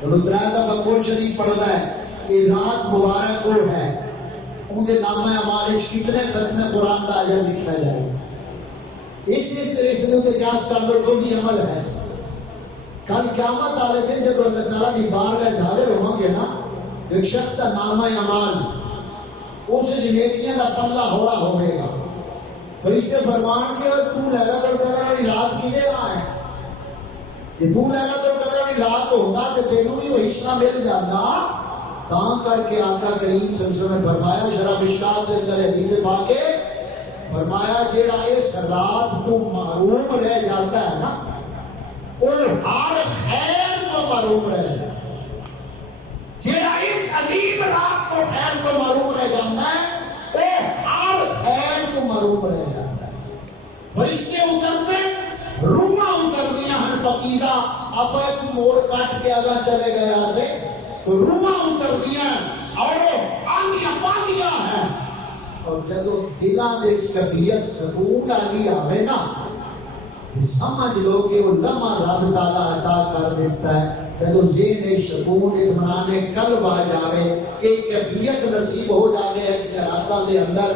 چلو 3 دفعہ قرآن شریف پڑھتا ہے. یہ رات مبارک کو ہے ان کے نامہ اعمال کتنے ختم قرآن کا اجر لکھا جائے گا. اس طرح سے قیاس کر لو جو بھی عمل ہے. کل قیامت والے دن جب اللہ تعالیٰ کی بارگاہ میں حاضر ہوں گے نا ایک شخص کا نامہ اعمال اس نیکیاں کا پلہ ہوا ہوگا. فرشتے فرمان کے تو لیلۃ القدر والی رات کیے آ ہے کہ تو لیلۃ القدر والی رات ہوتا تو تینوں بھی وہ حصہ مل جاتا. تاں کر کے آقا کریم صلی اللہ علیہ وسلم نے فرمایا شرح مشکات کے اندر حدیث پاک فرمایا جیڑا اس رات کو محروم رہ جاتا ہے نا اور ہر خیر کو محروم رہ جاتا ہے. جیڑا اس عظیم رات کو خیر کو محروم رہ جاتا ہے وہ ہر خیر کو محروم رہ جاتا ہے. فرشتے اترتے روحاں اتردیاں ہیں پکیزہ. آپ ایک موڑ کاٹ کے آگا چلے گئے آجے تو روحاں اتردیاں اور آنیاں پانیاں ہیں. اور جب دلان دے کفیت سکون آگی آوے نا سمجھ لو کہ وہ لمحہ رب تعالیٰ عطا کر دیتا ہے جب ذہن سکون اطمینان قلب آ جاوے ایک کیفیت نصیب ہو جاوے ایسے حالات دے اندر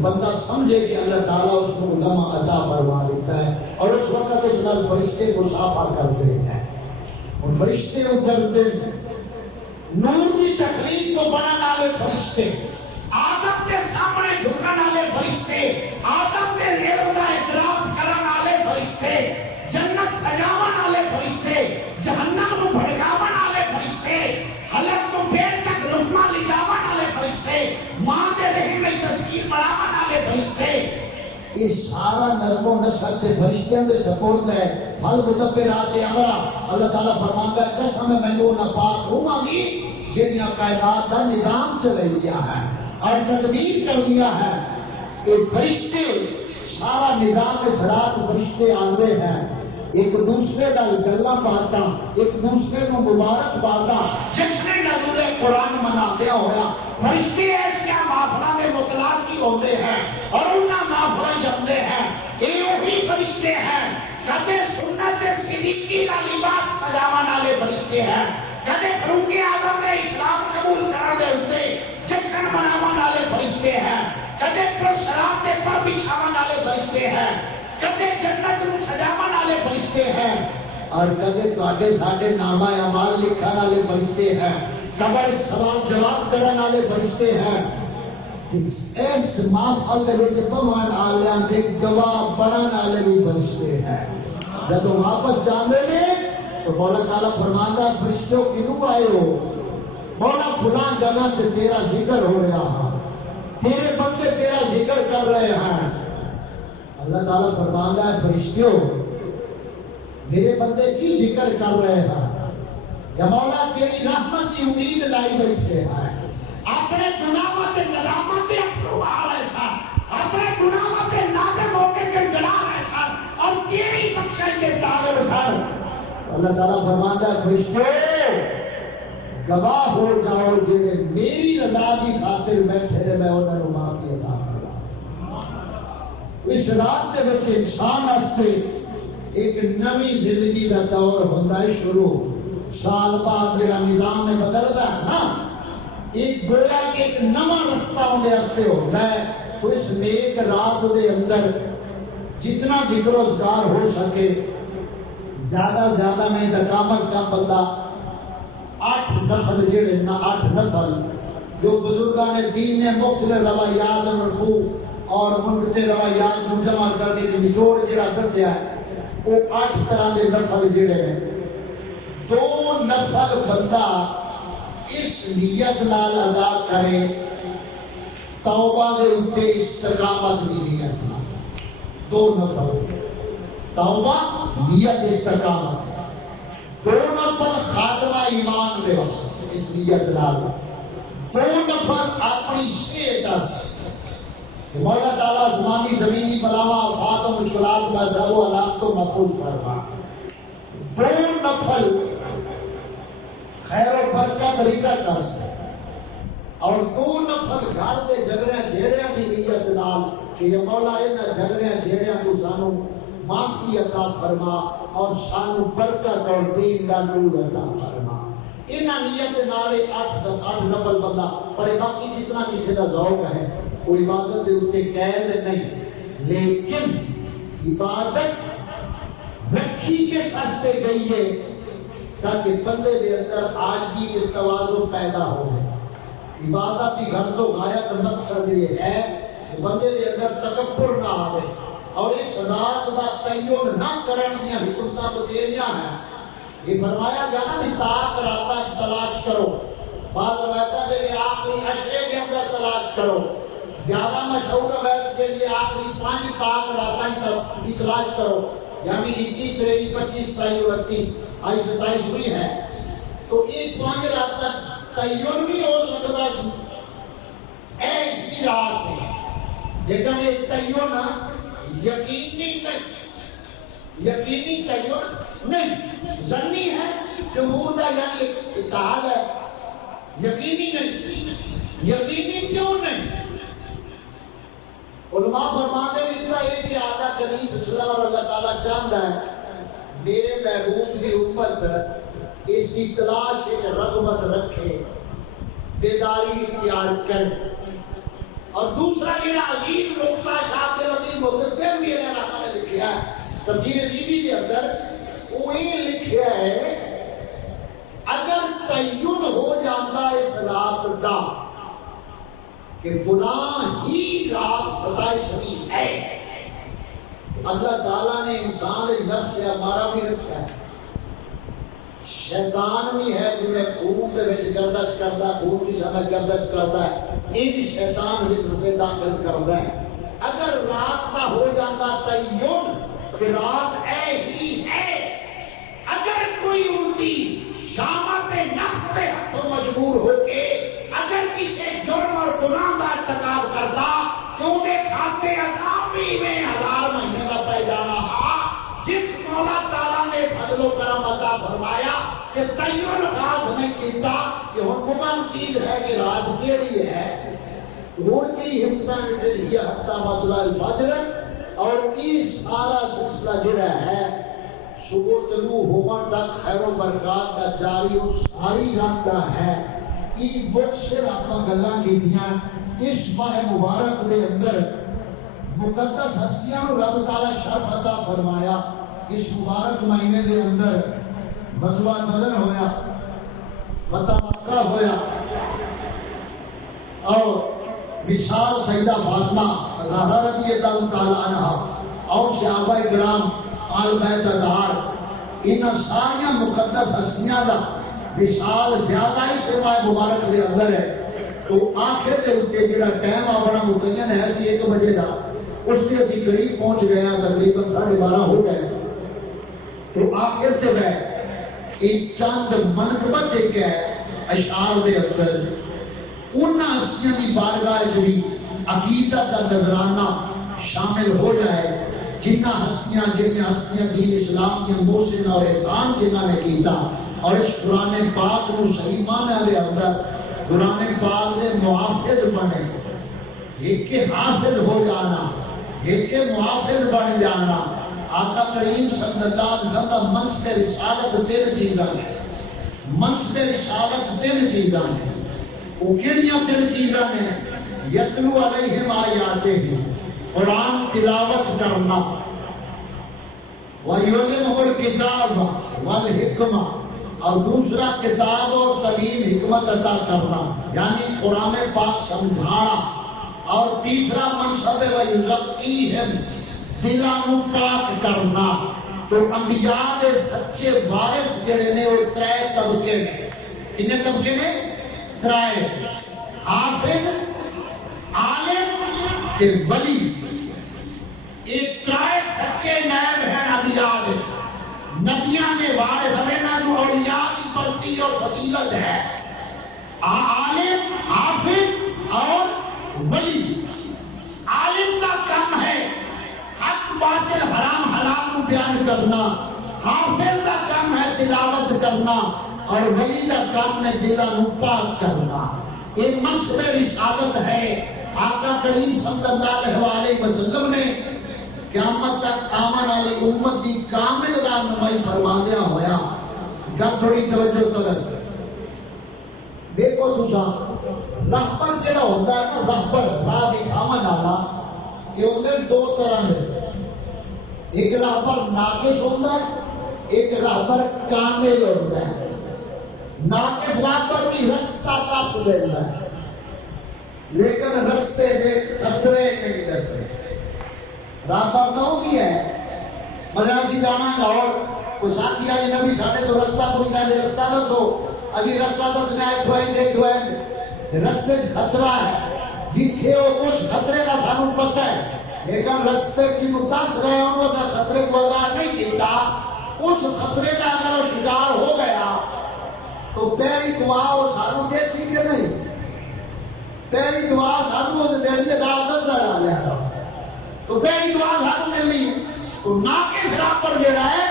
بندہ سمجھے کہ اللہ تعالیٰ اس کو دم عطا فرما دیتا ہے اور اس وقت اس نال فرشتے مصافحہ کرتے ہیں اور فرشتے اترتے نور کی تقریب کو بنانے والے فرشتے آدم کے سامنے جھکنے والے فرشتے آدم کے علم کا اعتراف کرنے والے فرشتے جنت سجاون والے فرشتے جہنم کو بھڑکاون والے فرشتے حلق کو پیٹ تک لقمہ لے جاون والے فرشتے ماں کے رحم میں تصویر بناون والے فرشتے یہ سارا نظم و نسق کے فرشتوں کے سپرد ہے پھل مدبرات امرا اللہ تعالیٰ فرماتا ہے قسم میں نو نہ پاک ہوں گی جنیا کائنات کا نظام چلے گیا ہے اور تدبیر کر دیا ہے کہ فرشتے سارا نظام سرات فرشتے آندے ہیں ایک دوسرے کا گلا پاتا ایک دوسرے کو مبارک پاتا جس نے نزول قرآن مناتے ہوا فرشتے ایسے محفلہ میں متلاقی ہوتے ہیں اور انہاں محفلہ جمتے ہیں یہ وہی فرشتے ہیں کدے سنت صدیقی کا لباس سجاون والے فرشتے ہیں کدے فاروق اعظم نے اسلام قبول کرنے ہوتے جشن مناون والے فرشتے ہیں کدے شراب کے پر بچھاون والے فرشتے ہیں کدے جنت کو سجاون والے فرشتے ہیں اور کدے تواڈے ساڈے نامہ اعمال لکھن والے فرشتے ہیں قبر سوال جواب کرنے والے فرشتے ہیں اس محفل دے وچ بہن آلیاں دے گواہ بنن والے بھی فرشتے ہیں جب واپس جاندے نے تو مولا تعالیٰ فرماندا ہے فرشتوں کیوں آئے ہو مولا فلاں جگہ تے تیرا ذکر ہو رہا ہے تیرے بندے تیرا ذکر کر رہے ہیں اللہ تعالیٰ فرماندا ہے فرشتوں میرے بندے کی ذکر کر رہے ہیں یا مولا تیری رحمت کی امید لائی بیٹھے ہیں اپنے گناہوں سے ندامت سے افسوس آ رہے سن اپنے گناہوں سے نادم ہو کے گڑگڑا رہے سن اور تیری بخشش کے طالب سن اللہ تعالیٰ فرماندا ہے فرشتوں گواہ ہو جاؤ جنہیں میری رضا کی خاطر بیٹھے میں انہاں نوں معافی عطا کراں اس رات دے وچ انسان واسطے ایک نئی زندگی کا دور ہوندا ہے شروع سال بعد جڑا نظام میں بدلدا ہے نا ایک گویا کہ ایک نواں رستہ اندے واسطے ہوندا ہے تو اس نیک رات دے اندر جتنا ذکر و اذکار ہو سکے زیادہ زیادہ نہیں تو کم از کم بندہ 8 نفل جڑے نا 8 نفل جو بزرگان دین نے مختلف روایات مرفوع اور منقطع روایات کو جمع کر کے نچوڑ جڑا دسیا ہے وہ 8 طرح کے نفل جڑے ہیں 2 نفل بندہ اس نیت نال ادا کرے توبہ دے اوتے استقامت دی نیت نال 2 نفل توبہ نیت استقامت 2 نفل خاتمہ ایمان دے واسطے اس نیت نال 2 نفل اپنی صحت مولا تعالیٰ آسمانی زمینی بلاوا آفات و مشکلات مذہب و علامت و محفوظ فرما 2 نفل خیر و برکت رزق واسطے اور 2 نفل گھر دے جھگڑیاں جھیڑیاں دی نیت نال کہ یا مولا انہاں جھگڑیاں جھیڑیاں تو سانو معافی عطا فرما اور سانو برکت اور دین دا نور عطا فرما انہاں نیت نال 8 نفل بندہ پڑھے باقی جتنا کسی دا ذوق ہے وہ عبادت دے اوتے قید نہیں لیکن عبادت رکھی کے سستے گئی ہے تاکہ بندے دے اندر عاجزی کے تواضع پیدا ہو عبادت کی غرض و غایت مقصد یہ ہے کہ بندے دے اندر تکبر نہ آوے اور اس رات دا تعین نہ کرن دیا حکمتاں بتیریاں ہیں یہ فرمایا گیا نا کہ طاق راتاں تلاش کرو بعض روایتاں دے کہ آخری عشرے کے اندر تلاش کرو زیادہ مشہور روایت کے لیے آخری 5 طاق راتاں کی تلاش کرو یعنی 21 23 25 27 29 آئی 27 ہوئی ہے تو ایک 5 رات تک تعین بھی ہو سکتا ایک ہی رات ہے لیکن یہ تعین یقینی تعین نہیں ظنی ہے جمہور کا یعنی اتحاد ہے یقینی نہیں یقینی کیوں نہیں علماء فرماتے ہیں اتنا یہ کہ آقا کریم صلی اللہ علیہ وسلم اور اللہ تعالیٰ چاہتا ہے میرے محبوب کی امت اس کی تلاش رغبت رکھے، بیداری اختیار کرے۔ اور دوسرا جڑا عظیم نقطہ شاہ عبد العزیز مقدم بھی نے لکھا ہے تفسیر عزیزی کے اندر وہ یہ لکھا ہے اگر تعین ہو جاتا اس رات دا کہ فلاں ہی رات 27ویں ہے، اللہ تعالیٰ نے انسان نفس سے ہمارا بھی رکھا ہے، شیطان بھی ہے جنہیں خون دے وچ گردش کرتا ہے، خون کی سمجھ گردش کرتا ہے، یہ شیطان رزق سے داخل کرتا ہے۔ اگر رات کا ہو جاتا تعین کہ رات اے ہی ہے، اگر کوئی اونتی شامت نفس کے ہاتھوں مجبور ہو کے اگر کسی جرم اور گناہ کا ارتکاب کرتا تو دے کھاتے عذابی میں 1000 مہینے کا پہ جانا ہا۔ جس مولا تعالیٰ نے فضل و کرم عطا فرمایا کہ تعین خاص نہیں کیتا کہ ہن مبہم چیز ہے کہ رات کیڑی ہے، وہ کی ہمتاں ہی ہفتہ مطلع الفجر، اور یہ سارا سلسلہ جڑا ہے صبح طلوع ہونے تک خیر و برکات کا جاری اور ساری رات کا ہے۔ یہ بہت سے راتاں گلاں کیتیاں اس ماہ مبارک دے اندر مقدس ہستیاں رب تعالی شرف عطا فرمایا۔ اس مبارک مہینے دے اندر غزوہ بدر ہویا، فتح مکہ ہویا، اور مثال سیدہ فاطمہ رضی اللہ تعالی عنہا اور صحابہ کرام آل بیت ادہار، ان ساری مقدس ہستیاں دا مثال زیادہ ہی سمائے مبارک دے اندر ہے۔ تو آخر دے اتے جڑا ٹائم اپنا متعین ہے سی 1 بجے دا، اس کے اسی قریب پہنچ گیا، تقریباً 12:30 ہو گئے۔ تو آخر تے میں ایک چند منقبت ایک ہے اشعار دے اندر، ان ہستیاں دی بارگاہ وچ بھی عقیدت دا نذرانہ شامل ہو جائے، جنہ ہستیاں دین اسلام کے محسن اور احسان جنہ نے کیتا، اور اس قرآن پاک نو صحیح معنی دے اندر قرآن پاک دے محافظ بنے، ایک کے حافظ ہو جانا، ایک کے محافظ بن جانا۔ آقا کریم صلی اللہ علیہ وسلم دا منصب رسالت 3 چیزاں ہیں، منصب رسالت 3 چیزاں ہیں۔ وہ کیڑیاں 3 چیزاں ہیں؟ یتلو علیہم آیاتہ، قرآن تلاوت کرنا، وَيُعْلِمُهُ الْكِتَابَ وَالْحِکْمَةَ، اور دوسرا کتاب اور تعلیم حکمت عطا کرنا یعنی قرآن پاک سمجھانا، اور تیسرا منصب وَيُزَكِّيهِمْ، دلوں پاک کرنا۔ تو انبیاء دے سچے وارث جڑے نے وہ 3 طبقے نے۔ کتنے طبقے نے؟ 3، حافظ، عالم تے ولی۔ یہ 3 سچے نائب ہیں انبیاء دے، نبیاں نے وارث رہنا جو اولیاء کی برتی اور فضیلت ہے، عالم، حافظ اور ولی۔ عالم کا کام ہے حق باطل حرام حلال کو بیان کرنا، حافظ کا کام ہے تلاوت کرنا، اور ولی کا کام ہے دلوں پاک کرنا۔ یہ منصب رسالت ہے۔ آقا کریم صلی اللہ علیہ وسلم نے قیامت تک آمن والی امت کی کامل رہنمائی فرماندیا ہویا۔ گل تھوڑی توجہ کرو، دیکھو تساں رہبر جڑا ہوتا ہے نا، رہبر راہ دکھاون والا، یہ ہوتے 2 طرح کے، ایک رہبر ناقص ہوتا ہے، ایک رہبر کامل ہوتا ہے۔ ناقص رہبر بھی رستہ دس دیتا ہے لیکن رستے دے خطرے نہیں دستے۔ رہبر تو کی ہے، مثلا اسی جانا لاہور، کوئی ساتھی آئی نبی ساڈے تو رستہ پوچھتا ہے، رستہ دسو، اسی رستہ دسنا ہے، رستے خطرہ ہے، جتھے وہ اس خطرے کا سانوں پتہ ہے، لیکن رستے کی دس رہے ہیں اس خطرے کو آگاہ نہیں کیتا، اس خطرے کا اگر وہ شکار ہو گیا تو پہلی دعا وہ سانوں دے سی کہ نہیں؟ پہلی دعا سانوں دل کے ڈال دسا ڈالیا، تو پہلی دعا سانوں ملنی۔ تو ناقص رہبر جڑا ہے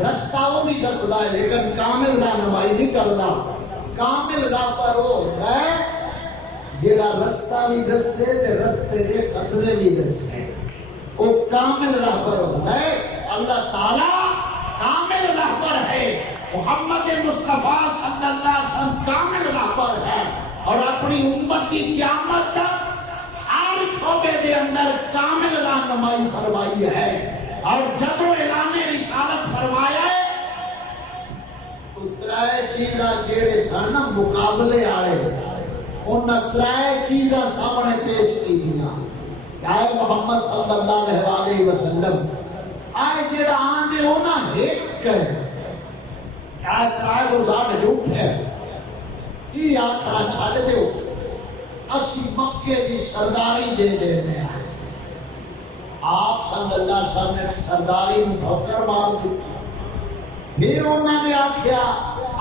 رستہ وہ بھی دسدا ہے لیکن کامل رہنمائی نہیں کرتا۔ کامل رہبر وہ ہوتا ہے جڑا رستہ بھی دسے تے رستے دے خطرے بھی دسے، وہ کامل رہبر ہوتا ہے۔ اللہ تعالی کامل رہبر ہے، محمد مصطفیٰ صلی اللہ علیہ وسلم کامل رہبر ہے اور اپنی امت کی قیامت تک ہر شعبے کے اندر کامل رہنمائی فرمائی ہے. اور جب اعلان رسالت فرمایا ہے تو ترائے چیزاں جیڑے سن مقابلے آئے ان ترائے چیزاں سامنے پیش کی دیا. آئے محمد صلی اللہ علیہ وسلم آئے جیڑا آنے ہونا ایک ہے آئے ترائے روزان جھوٹ ہے یہ آکھنا چھاڑ دیو اسی مکے دی سرداری دے دینے آئے. آپ صلی اللہ علیہ وسلم نے سرداری میں ٹھوکر مار دی. پھر انہوں نے آکھیا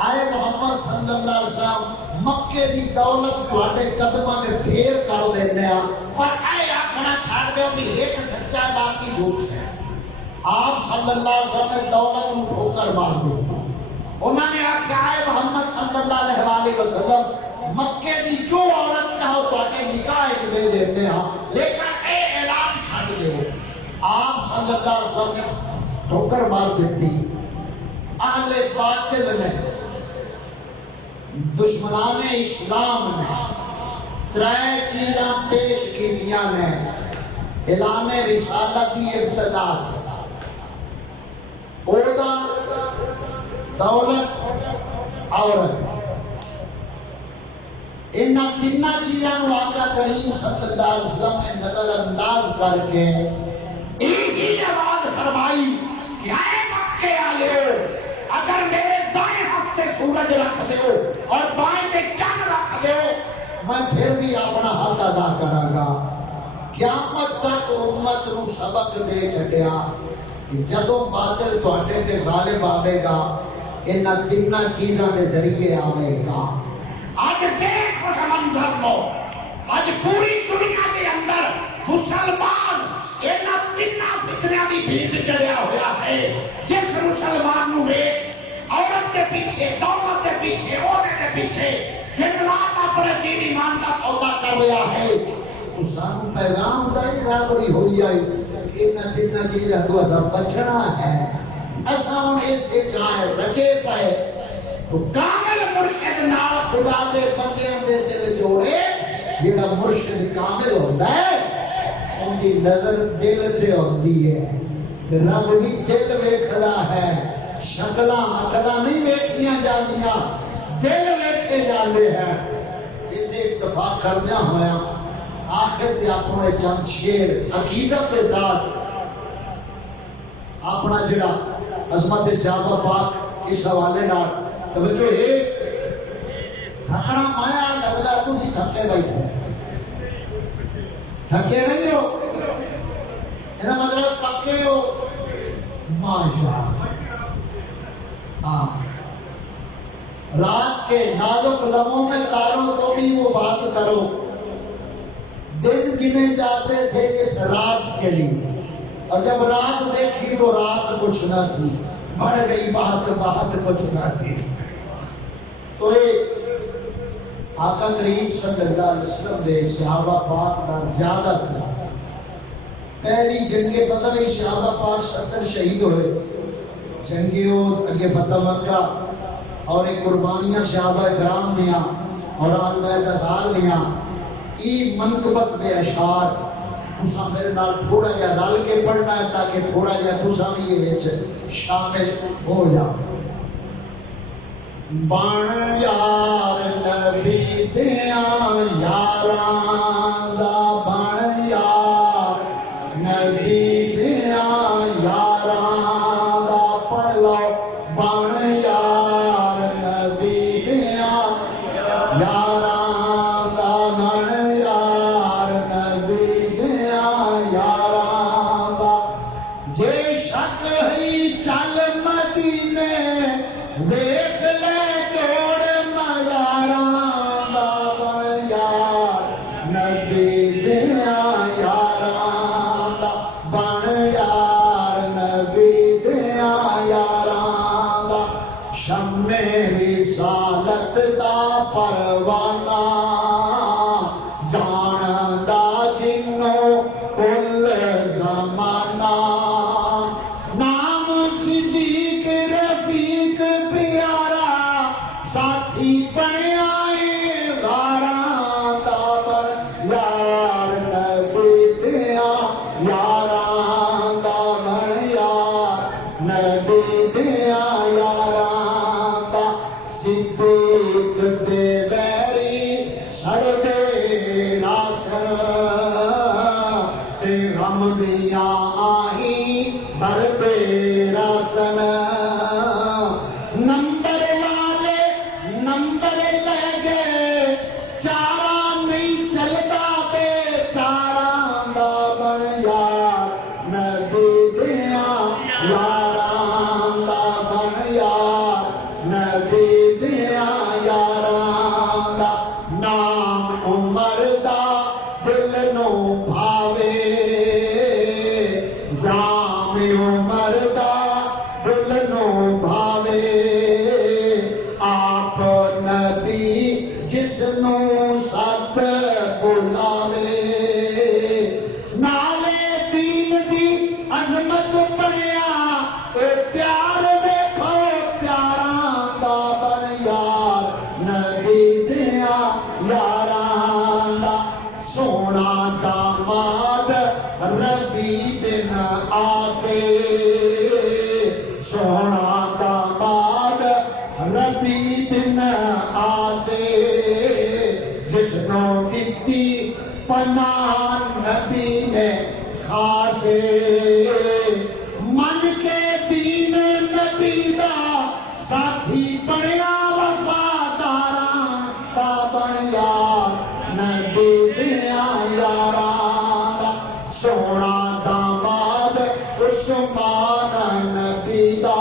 آئے محمد صلی اللہ علیہ وسلم مکے دی دولت تواڈے قدماں میں ڈھیر کر دینے آ پر اے آکھنا چھاڑ دیو بھی ایک سچا ہے باقی جھوٹ ہے. آپ صلی اللہ علیہ وسلم نے دولت میں ٹھوکر مار دی. انہوں نے آکھیا آئے محمد صلی اللہ علیہ وسلم مکے دی جو عورت چاہو تواڈے نکاح وچ دے دینے ہاں لیکن اے اعلان چھڈ دیو. آپ صلی اللہ علیہ وسلم نے ٹھوکر مار دیتی. اہل باطل نے دشمنان اسلام نے ترائے چیزاں پیش کی دیا نے. اعلان رسالت کی ابتدا عہدہ دولت عورت ان تین چیزوں آقا کریم صلی اللہ علیہ وسلم نے نظر انداز کر کے ہی آواز فرمائی کہ اے مکے والے اگر میرے دائیں ہاتھ سے سورج رکھ دیو اور بائیں سے چند رکھ دیو میں پھر بھی اپنا حق ادا کراں گا. قیامت تک امت نو سبق دے چھڈیا کہ جدوں باطل تواڈے تے غالب آوے گا انہاں تین چیزاں دے ذریعے آوے گا. آج دیکھ اس منظر لو آج پوری دنیا کے اندر مسلمان اینا تین فتنیاں دی بھیٹ چڑھیا ہوا ہے. جس مسلمان نو ویکھ عورت کے پیچھے دولت کے پیچھے عہدے کے پیچھے دن رات اپنے دین ایمان کا سودا کر رہا ہے. سانو پیغام دا ہی برابری ہوئی آئی انہاں تین چیزاں تو اساں بچنا ہے. اساں ہن اس چاہے رچے پائے کامل مرشد نال خدا دے بندیاں دے دل جوڑے. جڑا مرشد کامل ہوندا ہے ان دی نظر دل تے ہوندی ہے. رب بھی دل ویکھدا ہے. شکلاں عقلاں نہیں ویکھیاں جاندیاں دل ویکھے جاندے ہیں. اتنے اکتفا کردیاں ہویا آخر تے اپنے چند شیر عقیدت کے داد اپنا جڑا عظمت صحابہ پاک اس حوالے نال توجہ ہے. تھکنا مایا لگدا تسی تھکے بیٹھے تھکے نہیں ہو یہ مطلب پکے ہو ماشاء ہاں. رات کے نازک لمحوں میں تاروں کو بھی وہ بات کرو. دن گنے جاتے تھے اس رات کے لیے اور جب رات دیکھی تو رات کچھ نہ تھی. بڑھ گئی بات بات کچھ نہ تھی. تو یہ آقا کریم صلی اللہ علیہ وسلم دے صحابہ پاک کا زیادہ تھا. پہلی جنگ بدر ہی صحابہ پاک 70 شہید ہوئے. جنگ احد اگے فتح مکہ اور ایک قربانیاں صحابہ کرام دیا اور آل بیت اطہار دیا. ای منقبت دے اشعار تساں میرے نال تھوڑا جہا رل کے پڑھنا ہے تاکہ تھوڑا جہا تساں بھی یہ وچ شامل ہو جاؤ. بن یار نبی دیاں یاراں دا بن یار نبی دیاں یاراں دا پڑھ لو. بن یار نبی دیاں یاراں دا بن یار نبی دیاں یاراں دا. جے شک ہی چل مدینے ویکھ لے جوڑ میاراں دا. بن یار نبی دیاں یاراں دا بن یار نبی دیاں یاراں دا. شمع رسالت دا پروانہ جاندا جنوں کل زمانہ. نام صدیق رفیق پیا ساتھی بنیا یاراں دا بن یار نبی دیاں یاراں دا بن یار نبی دیاں یاراں دا صدیق دے ویری سڑ دے راسل تے غم دیاں آہیں بھر دے راسل نمبر والے نمبر لے گئے چاراں نہیں چلتا تے چاراں دا بن یار نبی دیاں یاراں دا بن یار نبی دیاں یاراں دا نام عمر دا دل نو بھاوے جام عمر دا دل نو بھاوے آپ نبی جس نو ساتھ بلاوے نالے دین دی عظمت بنیا اے پیار دیکھو پیاراں دا بن یار نبی دیاں یاراں دا سونا داماد ربی بن آسے سونا داماد ربی بن آسے جس نو دتی پناہ نبی نے خاصے من کے دین نبی دا ساتھی بنیا وفاداراں دا بن یار نبی دیاں یاراں دا سونا داماد عثمان نبی دا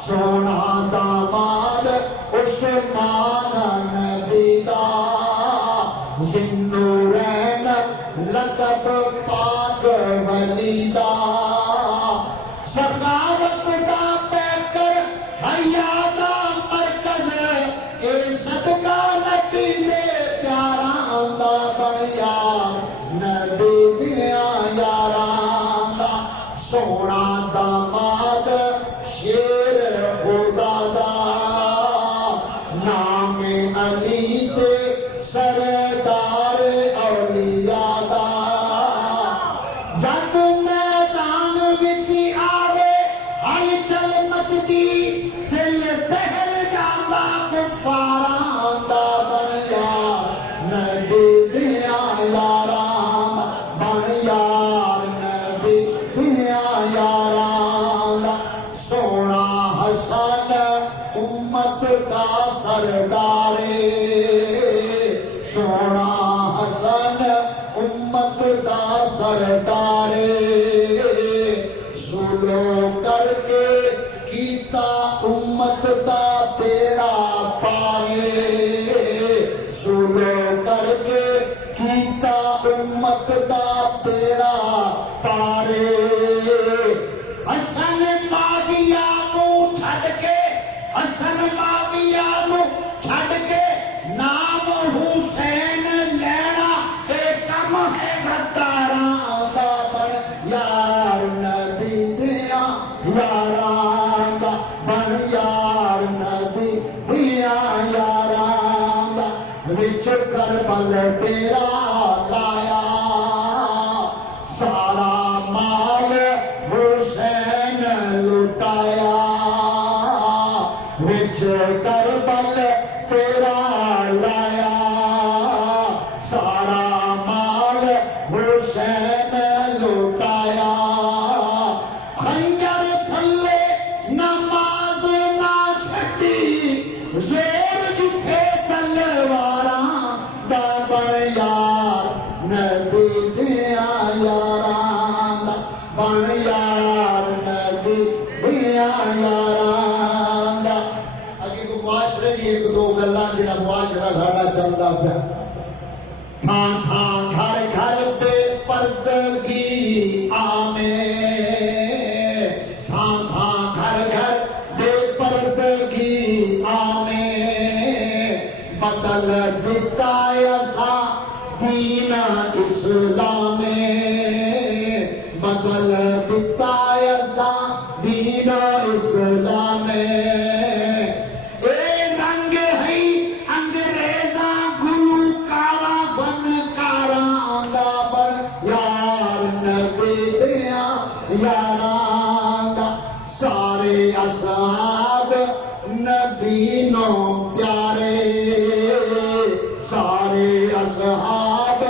سونا داماد عثمان نبی دا ذوالنورین لقب پاک ولی دا سخاوت دا پیکر حیا دا مرکز اے صدقہ نبی دے پیاراں دا بن یار نبی دیاں یاراں دا سونا داماد شیر خدا دا نام علی تے سردار اولیاء دا جب میدان وچ آوے ہلچل مچدی دل دہل جاندا کفاراں دا بن یار نبی دیاں یاراں دا بن یار نبی دیاں یاراں دا سونا حسن امت دا سردارے سونا حسن امت دا سردارے سلو کر کے کیتا امت دا بیڑا پارے سلو کر کے کیتا امت دا بیڑا پارے حسن معاویہ کو چھڈ کے حسن معاویہ کو چھڈ کے نام حسین لینا اے کم ہے غداراں دا بن یار نبی دیاں یاراں دا بن یار نبی دیاں یاراں دا وچ کربل تیرا لایا سارا مال حسین لٹایا وچ کربل تیرا لایا سارا مال حسین لٹایا خنجر تھلے نماز نہ چھڈی زور جتھے تلواراں دا بن یار نبی دیاں یاراں دا بن یار نبی دیاں یاراں دا اگے کو معاشرے دی ایک دو گلاں جڑا معاشرہ ساڈا چلدا پیا تھان تھان گھر گھر بے پردگی آمے تھان تھان گھر گھر بے پردگی آمے بدل دیتا ایسا دین اسلام بدل دیتا ایسا دین اسلام اے نبی نو پیارے سارے اصحاب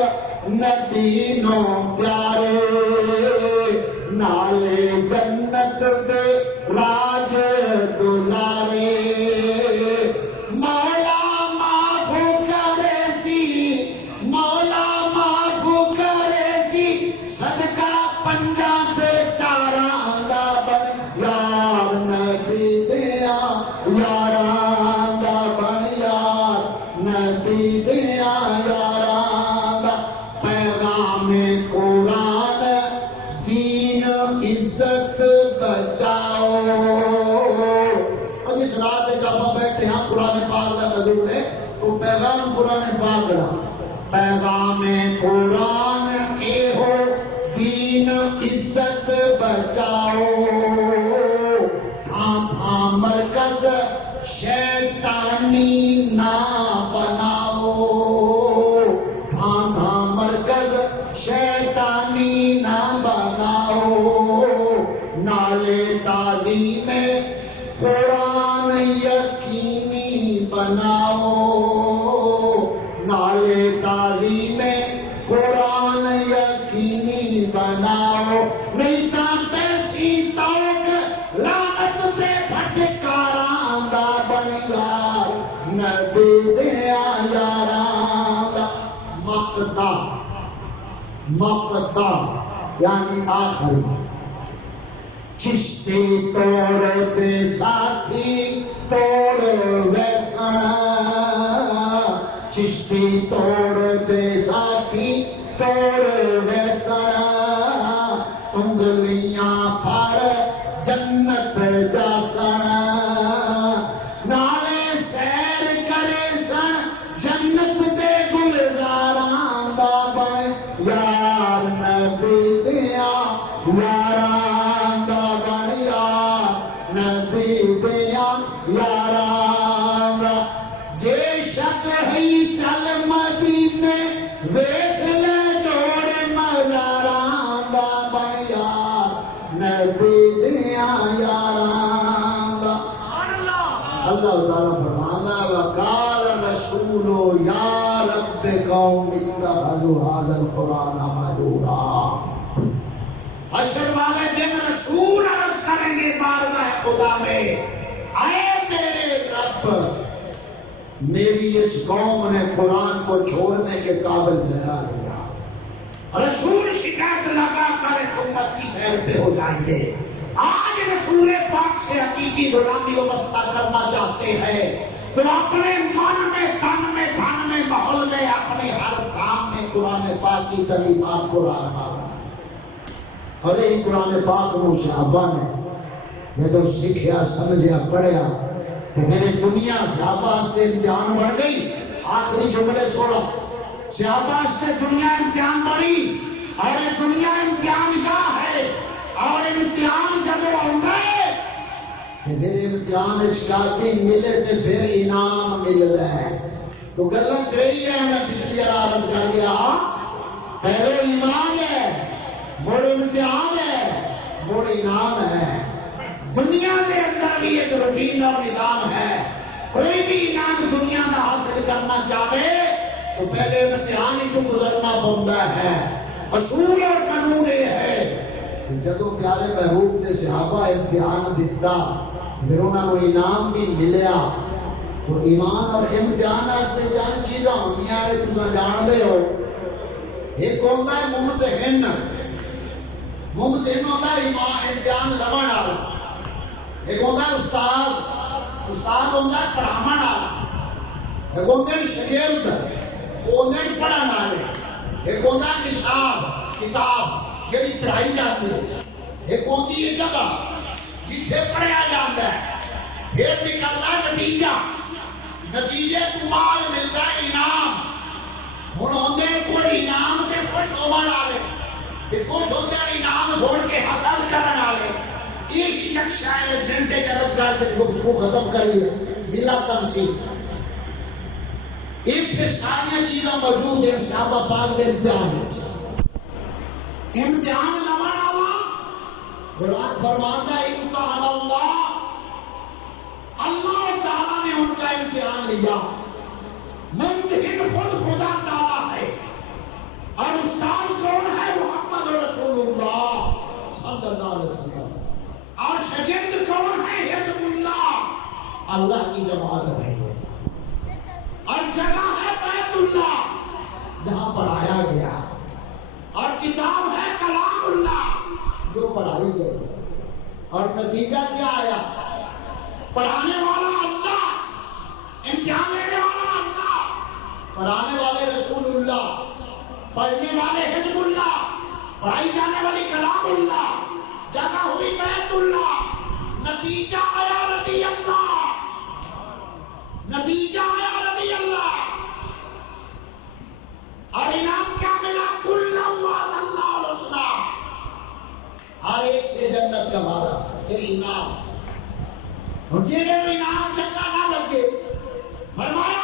نبی نو پیارے نالے جنت دے راج دلارے مولا معاف کرے سی مولا معاف کرے سی صدقہ پنجا تے چاراں دا بن یار نبی دیا یاراں دا بن یار نبی دیا یاراں دا پیغام قرآن دین عزت بچاؤ. اور جس رات جب ہم بیٹھے ہیں قرآن پاک کا نزول ہے تو پیغام قرآن پاک دا پیغام قرآن اے ہو دین عزت بچاؤ. تھام تھام مرکز شیطانی نہ بناؤ تھام تھام مرکز شیطانی نہ بناؤ نالے تعلیم قرآن یقینی بناؤ نالے تعلیم قرآن یقینی بناؤ نہیں تا پیسی توک لعنت دے پھٹکاراں دا بن یار نبی دیا یاراں دا مقتا یعنی آخری چشتی توڑ دے ساتھی توڑ ویسنا چشتی توڑ دے ساتھی توڑ ویسنا انگلیاں پھاڑ جنت جاسنا نالے سیر کرے سن جنت دے گلزاراں دا بن یار نبی دیا یاراں دا بن یار نبی دیا یاراں دا جے شک ہے چل مدینے ویکھ لے جوڑ مزاراں دا بن یار نبی دیا یاراں دا. اللہ تعالیٰ فرمانا وقال رسول یا رب قوم اتخذوا هذا القرآن مہجورا. حشر والے دن رسول عرض کریں گے بارگاہ خدا میں اے میرے رب میری اس قوم نے قرآن کو چھوڑنے کے قابل ٹھہرا دیا. رسول شکایت لگا کر امت کی سیر پہ ہو جائیں گے. آج رسول پاک سے حقیقی غلامی کو بستہ کرنا چاہتے ہیں تو اپنے من میں تن میں دھن میں ماحول میں اپنے ہر کام میں قرآن پاک کی تعلیمات کو راہ اور یہ قرآن پاک میں صحابہ نے جب سیکھیا سمجھیا پڑھیا تو میرے دنیا صحابہ سے امتحان بڑھ گئی. آخری جملے سوڑا صحابہ سے دنیا امتحان بڑھی اور یہ دنیا امتحان کا ہے اور امتحان جب ہوندے پھر امتحان اشکاتی ملے تے پھر انعام ملتا ہے. تو غلط رہی ہے میں پچھلی عرض کر گیا پہلے ایمان ہے بڑا امتحان ہے بڑا انعام ہے. دنیا کے اندر بھی ایک روٹین اور نظام ہے. کوئی بھی انعام دنیا میں حاصل کرنا چاہے تو پہلے امتحان ہی جو گزرنا پڑتا ہے. اصول اور قانون یہ ہے جدو پیارے محبوب کے صحابہ امتحان دیتا پھر انہوں نے انعام بھی ملیا. تو ایمان اور امتحان واسطے چند چیزاں ہوتی ہیں تم جانتے ہو. ایک ہوتا ہے ممتحن ہوتا ہے امتحان لون والا. ایک ہوتا ہے استاد ہوتا ہے پڑھاون والا. ایک ہوتے ہیں شاگرد وہ ہوتے ہیں پڑھن والے. ایک ہوتا ہے کتاب جڑی پڑھائی جاتی ہے. ایک ہوتی ہے جگہ جتھے پڑھیا جاتا ہے. پھر نکلتا نتیجہ نتیجے کو بعد ملتا ہے انعام. ہوں ہوتے ہیں کوئی انعام سے خوش ہونے والے کچھ ہوتے ہیں انعام چھوڑ کے حسد کرنے والے. ایک شاید گھنٹے کا روزگار کے کو ختم کریے بلا تمثیل. ایک پھر ساری چیزیں موجود ہیں صحابہ پاک کے امتحان لوانا قرآن فرماتا ہے امتحان اللہ امتحان لیا. ممتحن خود خدا تعالیٰ ہے اور استاذ کون ہے؟ محمد رسول اللہ صلی اللہ علیہ وسلم. اور شاگرد کون ہے؟ حزب اللہ، اللہ کی جماعت ہے. اور جگہ ہے بیت اللہ جہاں پڑھایا گیا، اور کتاب ہے کلام اللہ جو پڑھائی گئی. اور نتیجہ کیا آیا؟ پڑھانے والا اللہ، امتحان لینے والا اللہ، پڑھانے والے رسول اللہ، پڑھنے والے حزب اللہ، پڑھائی جانے والی کلام اللہ، جگہ ہوئی بیت اللہ. نتیجہ آیا رضی اللہ، نتیجہ آیا رضی اللہ. اور انعام کیا ملا؟ کل وعد اللہ الحسنی، ہر ایک سے جنت کا وعدہ. یہ انعام، مجھے انعام چنگا نہ لگے، فرمایا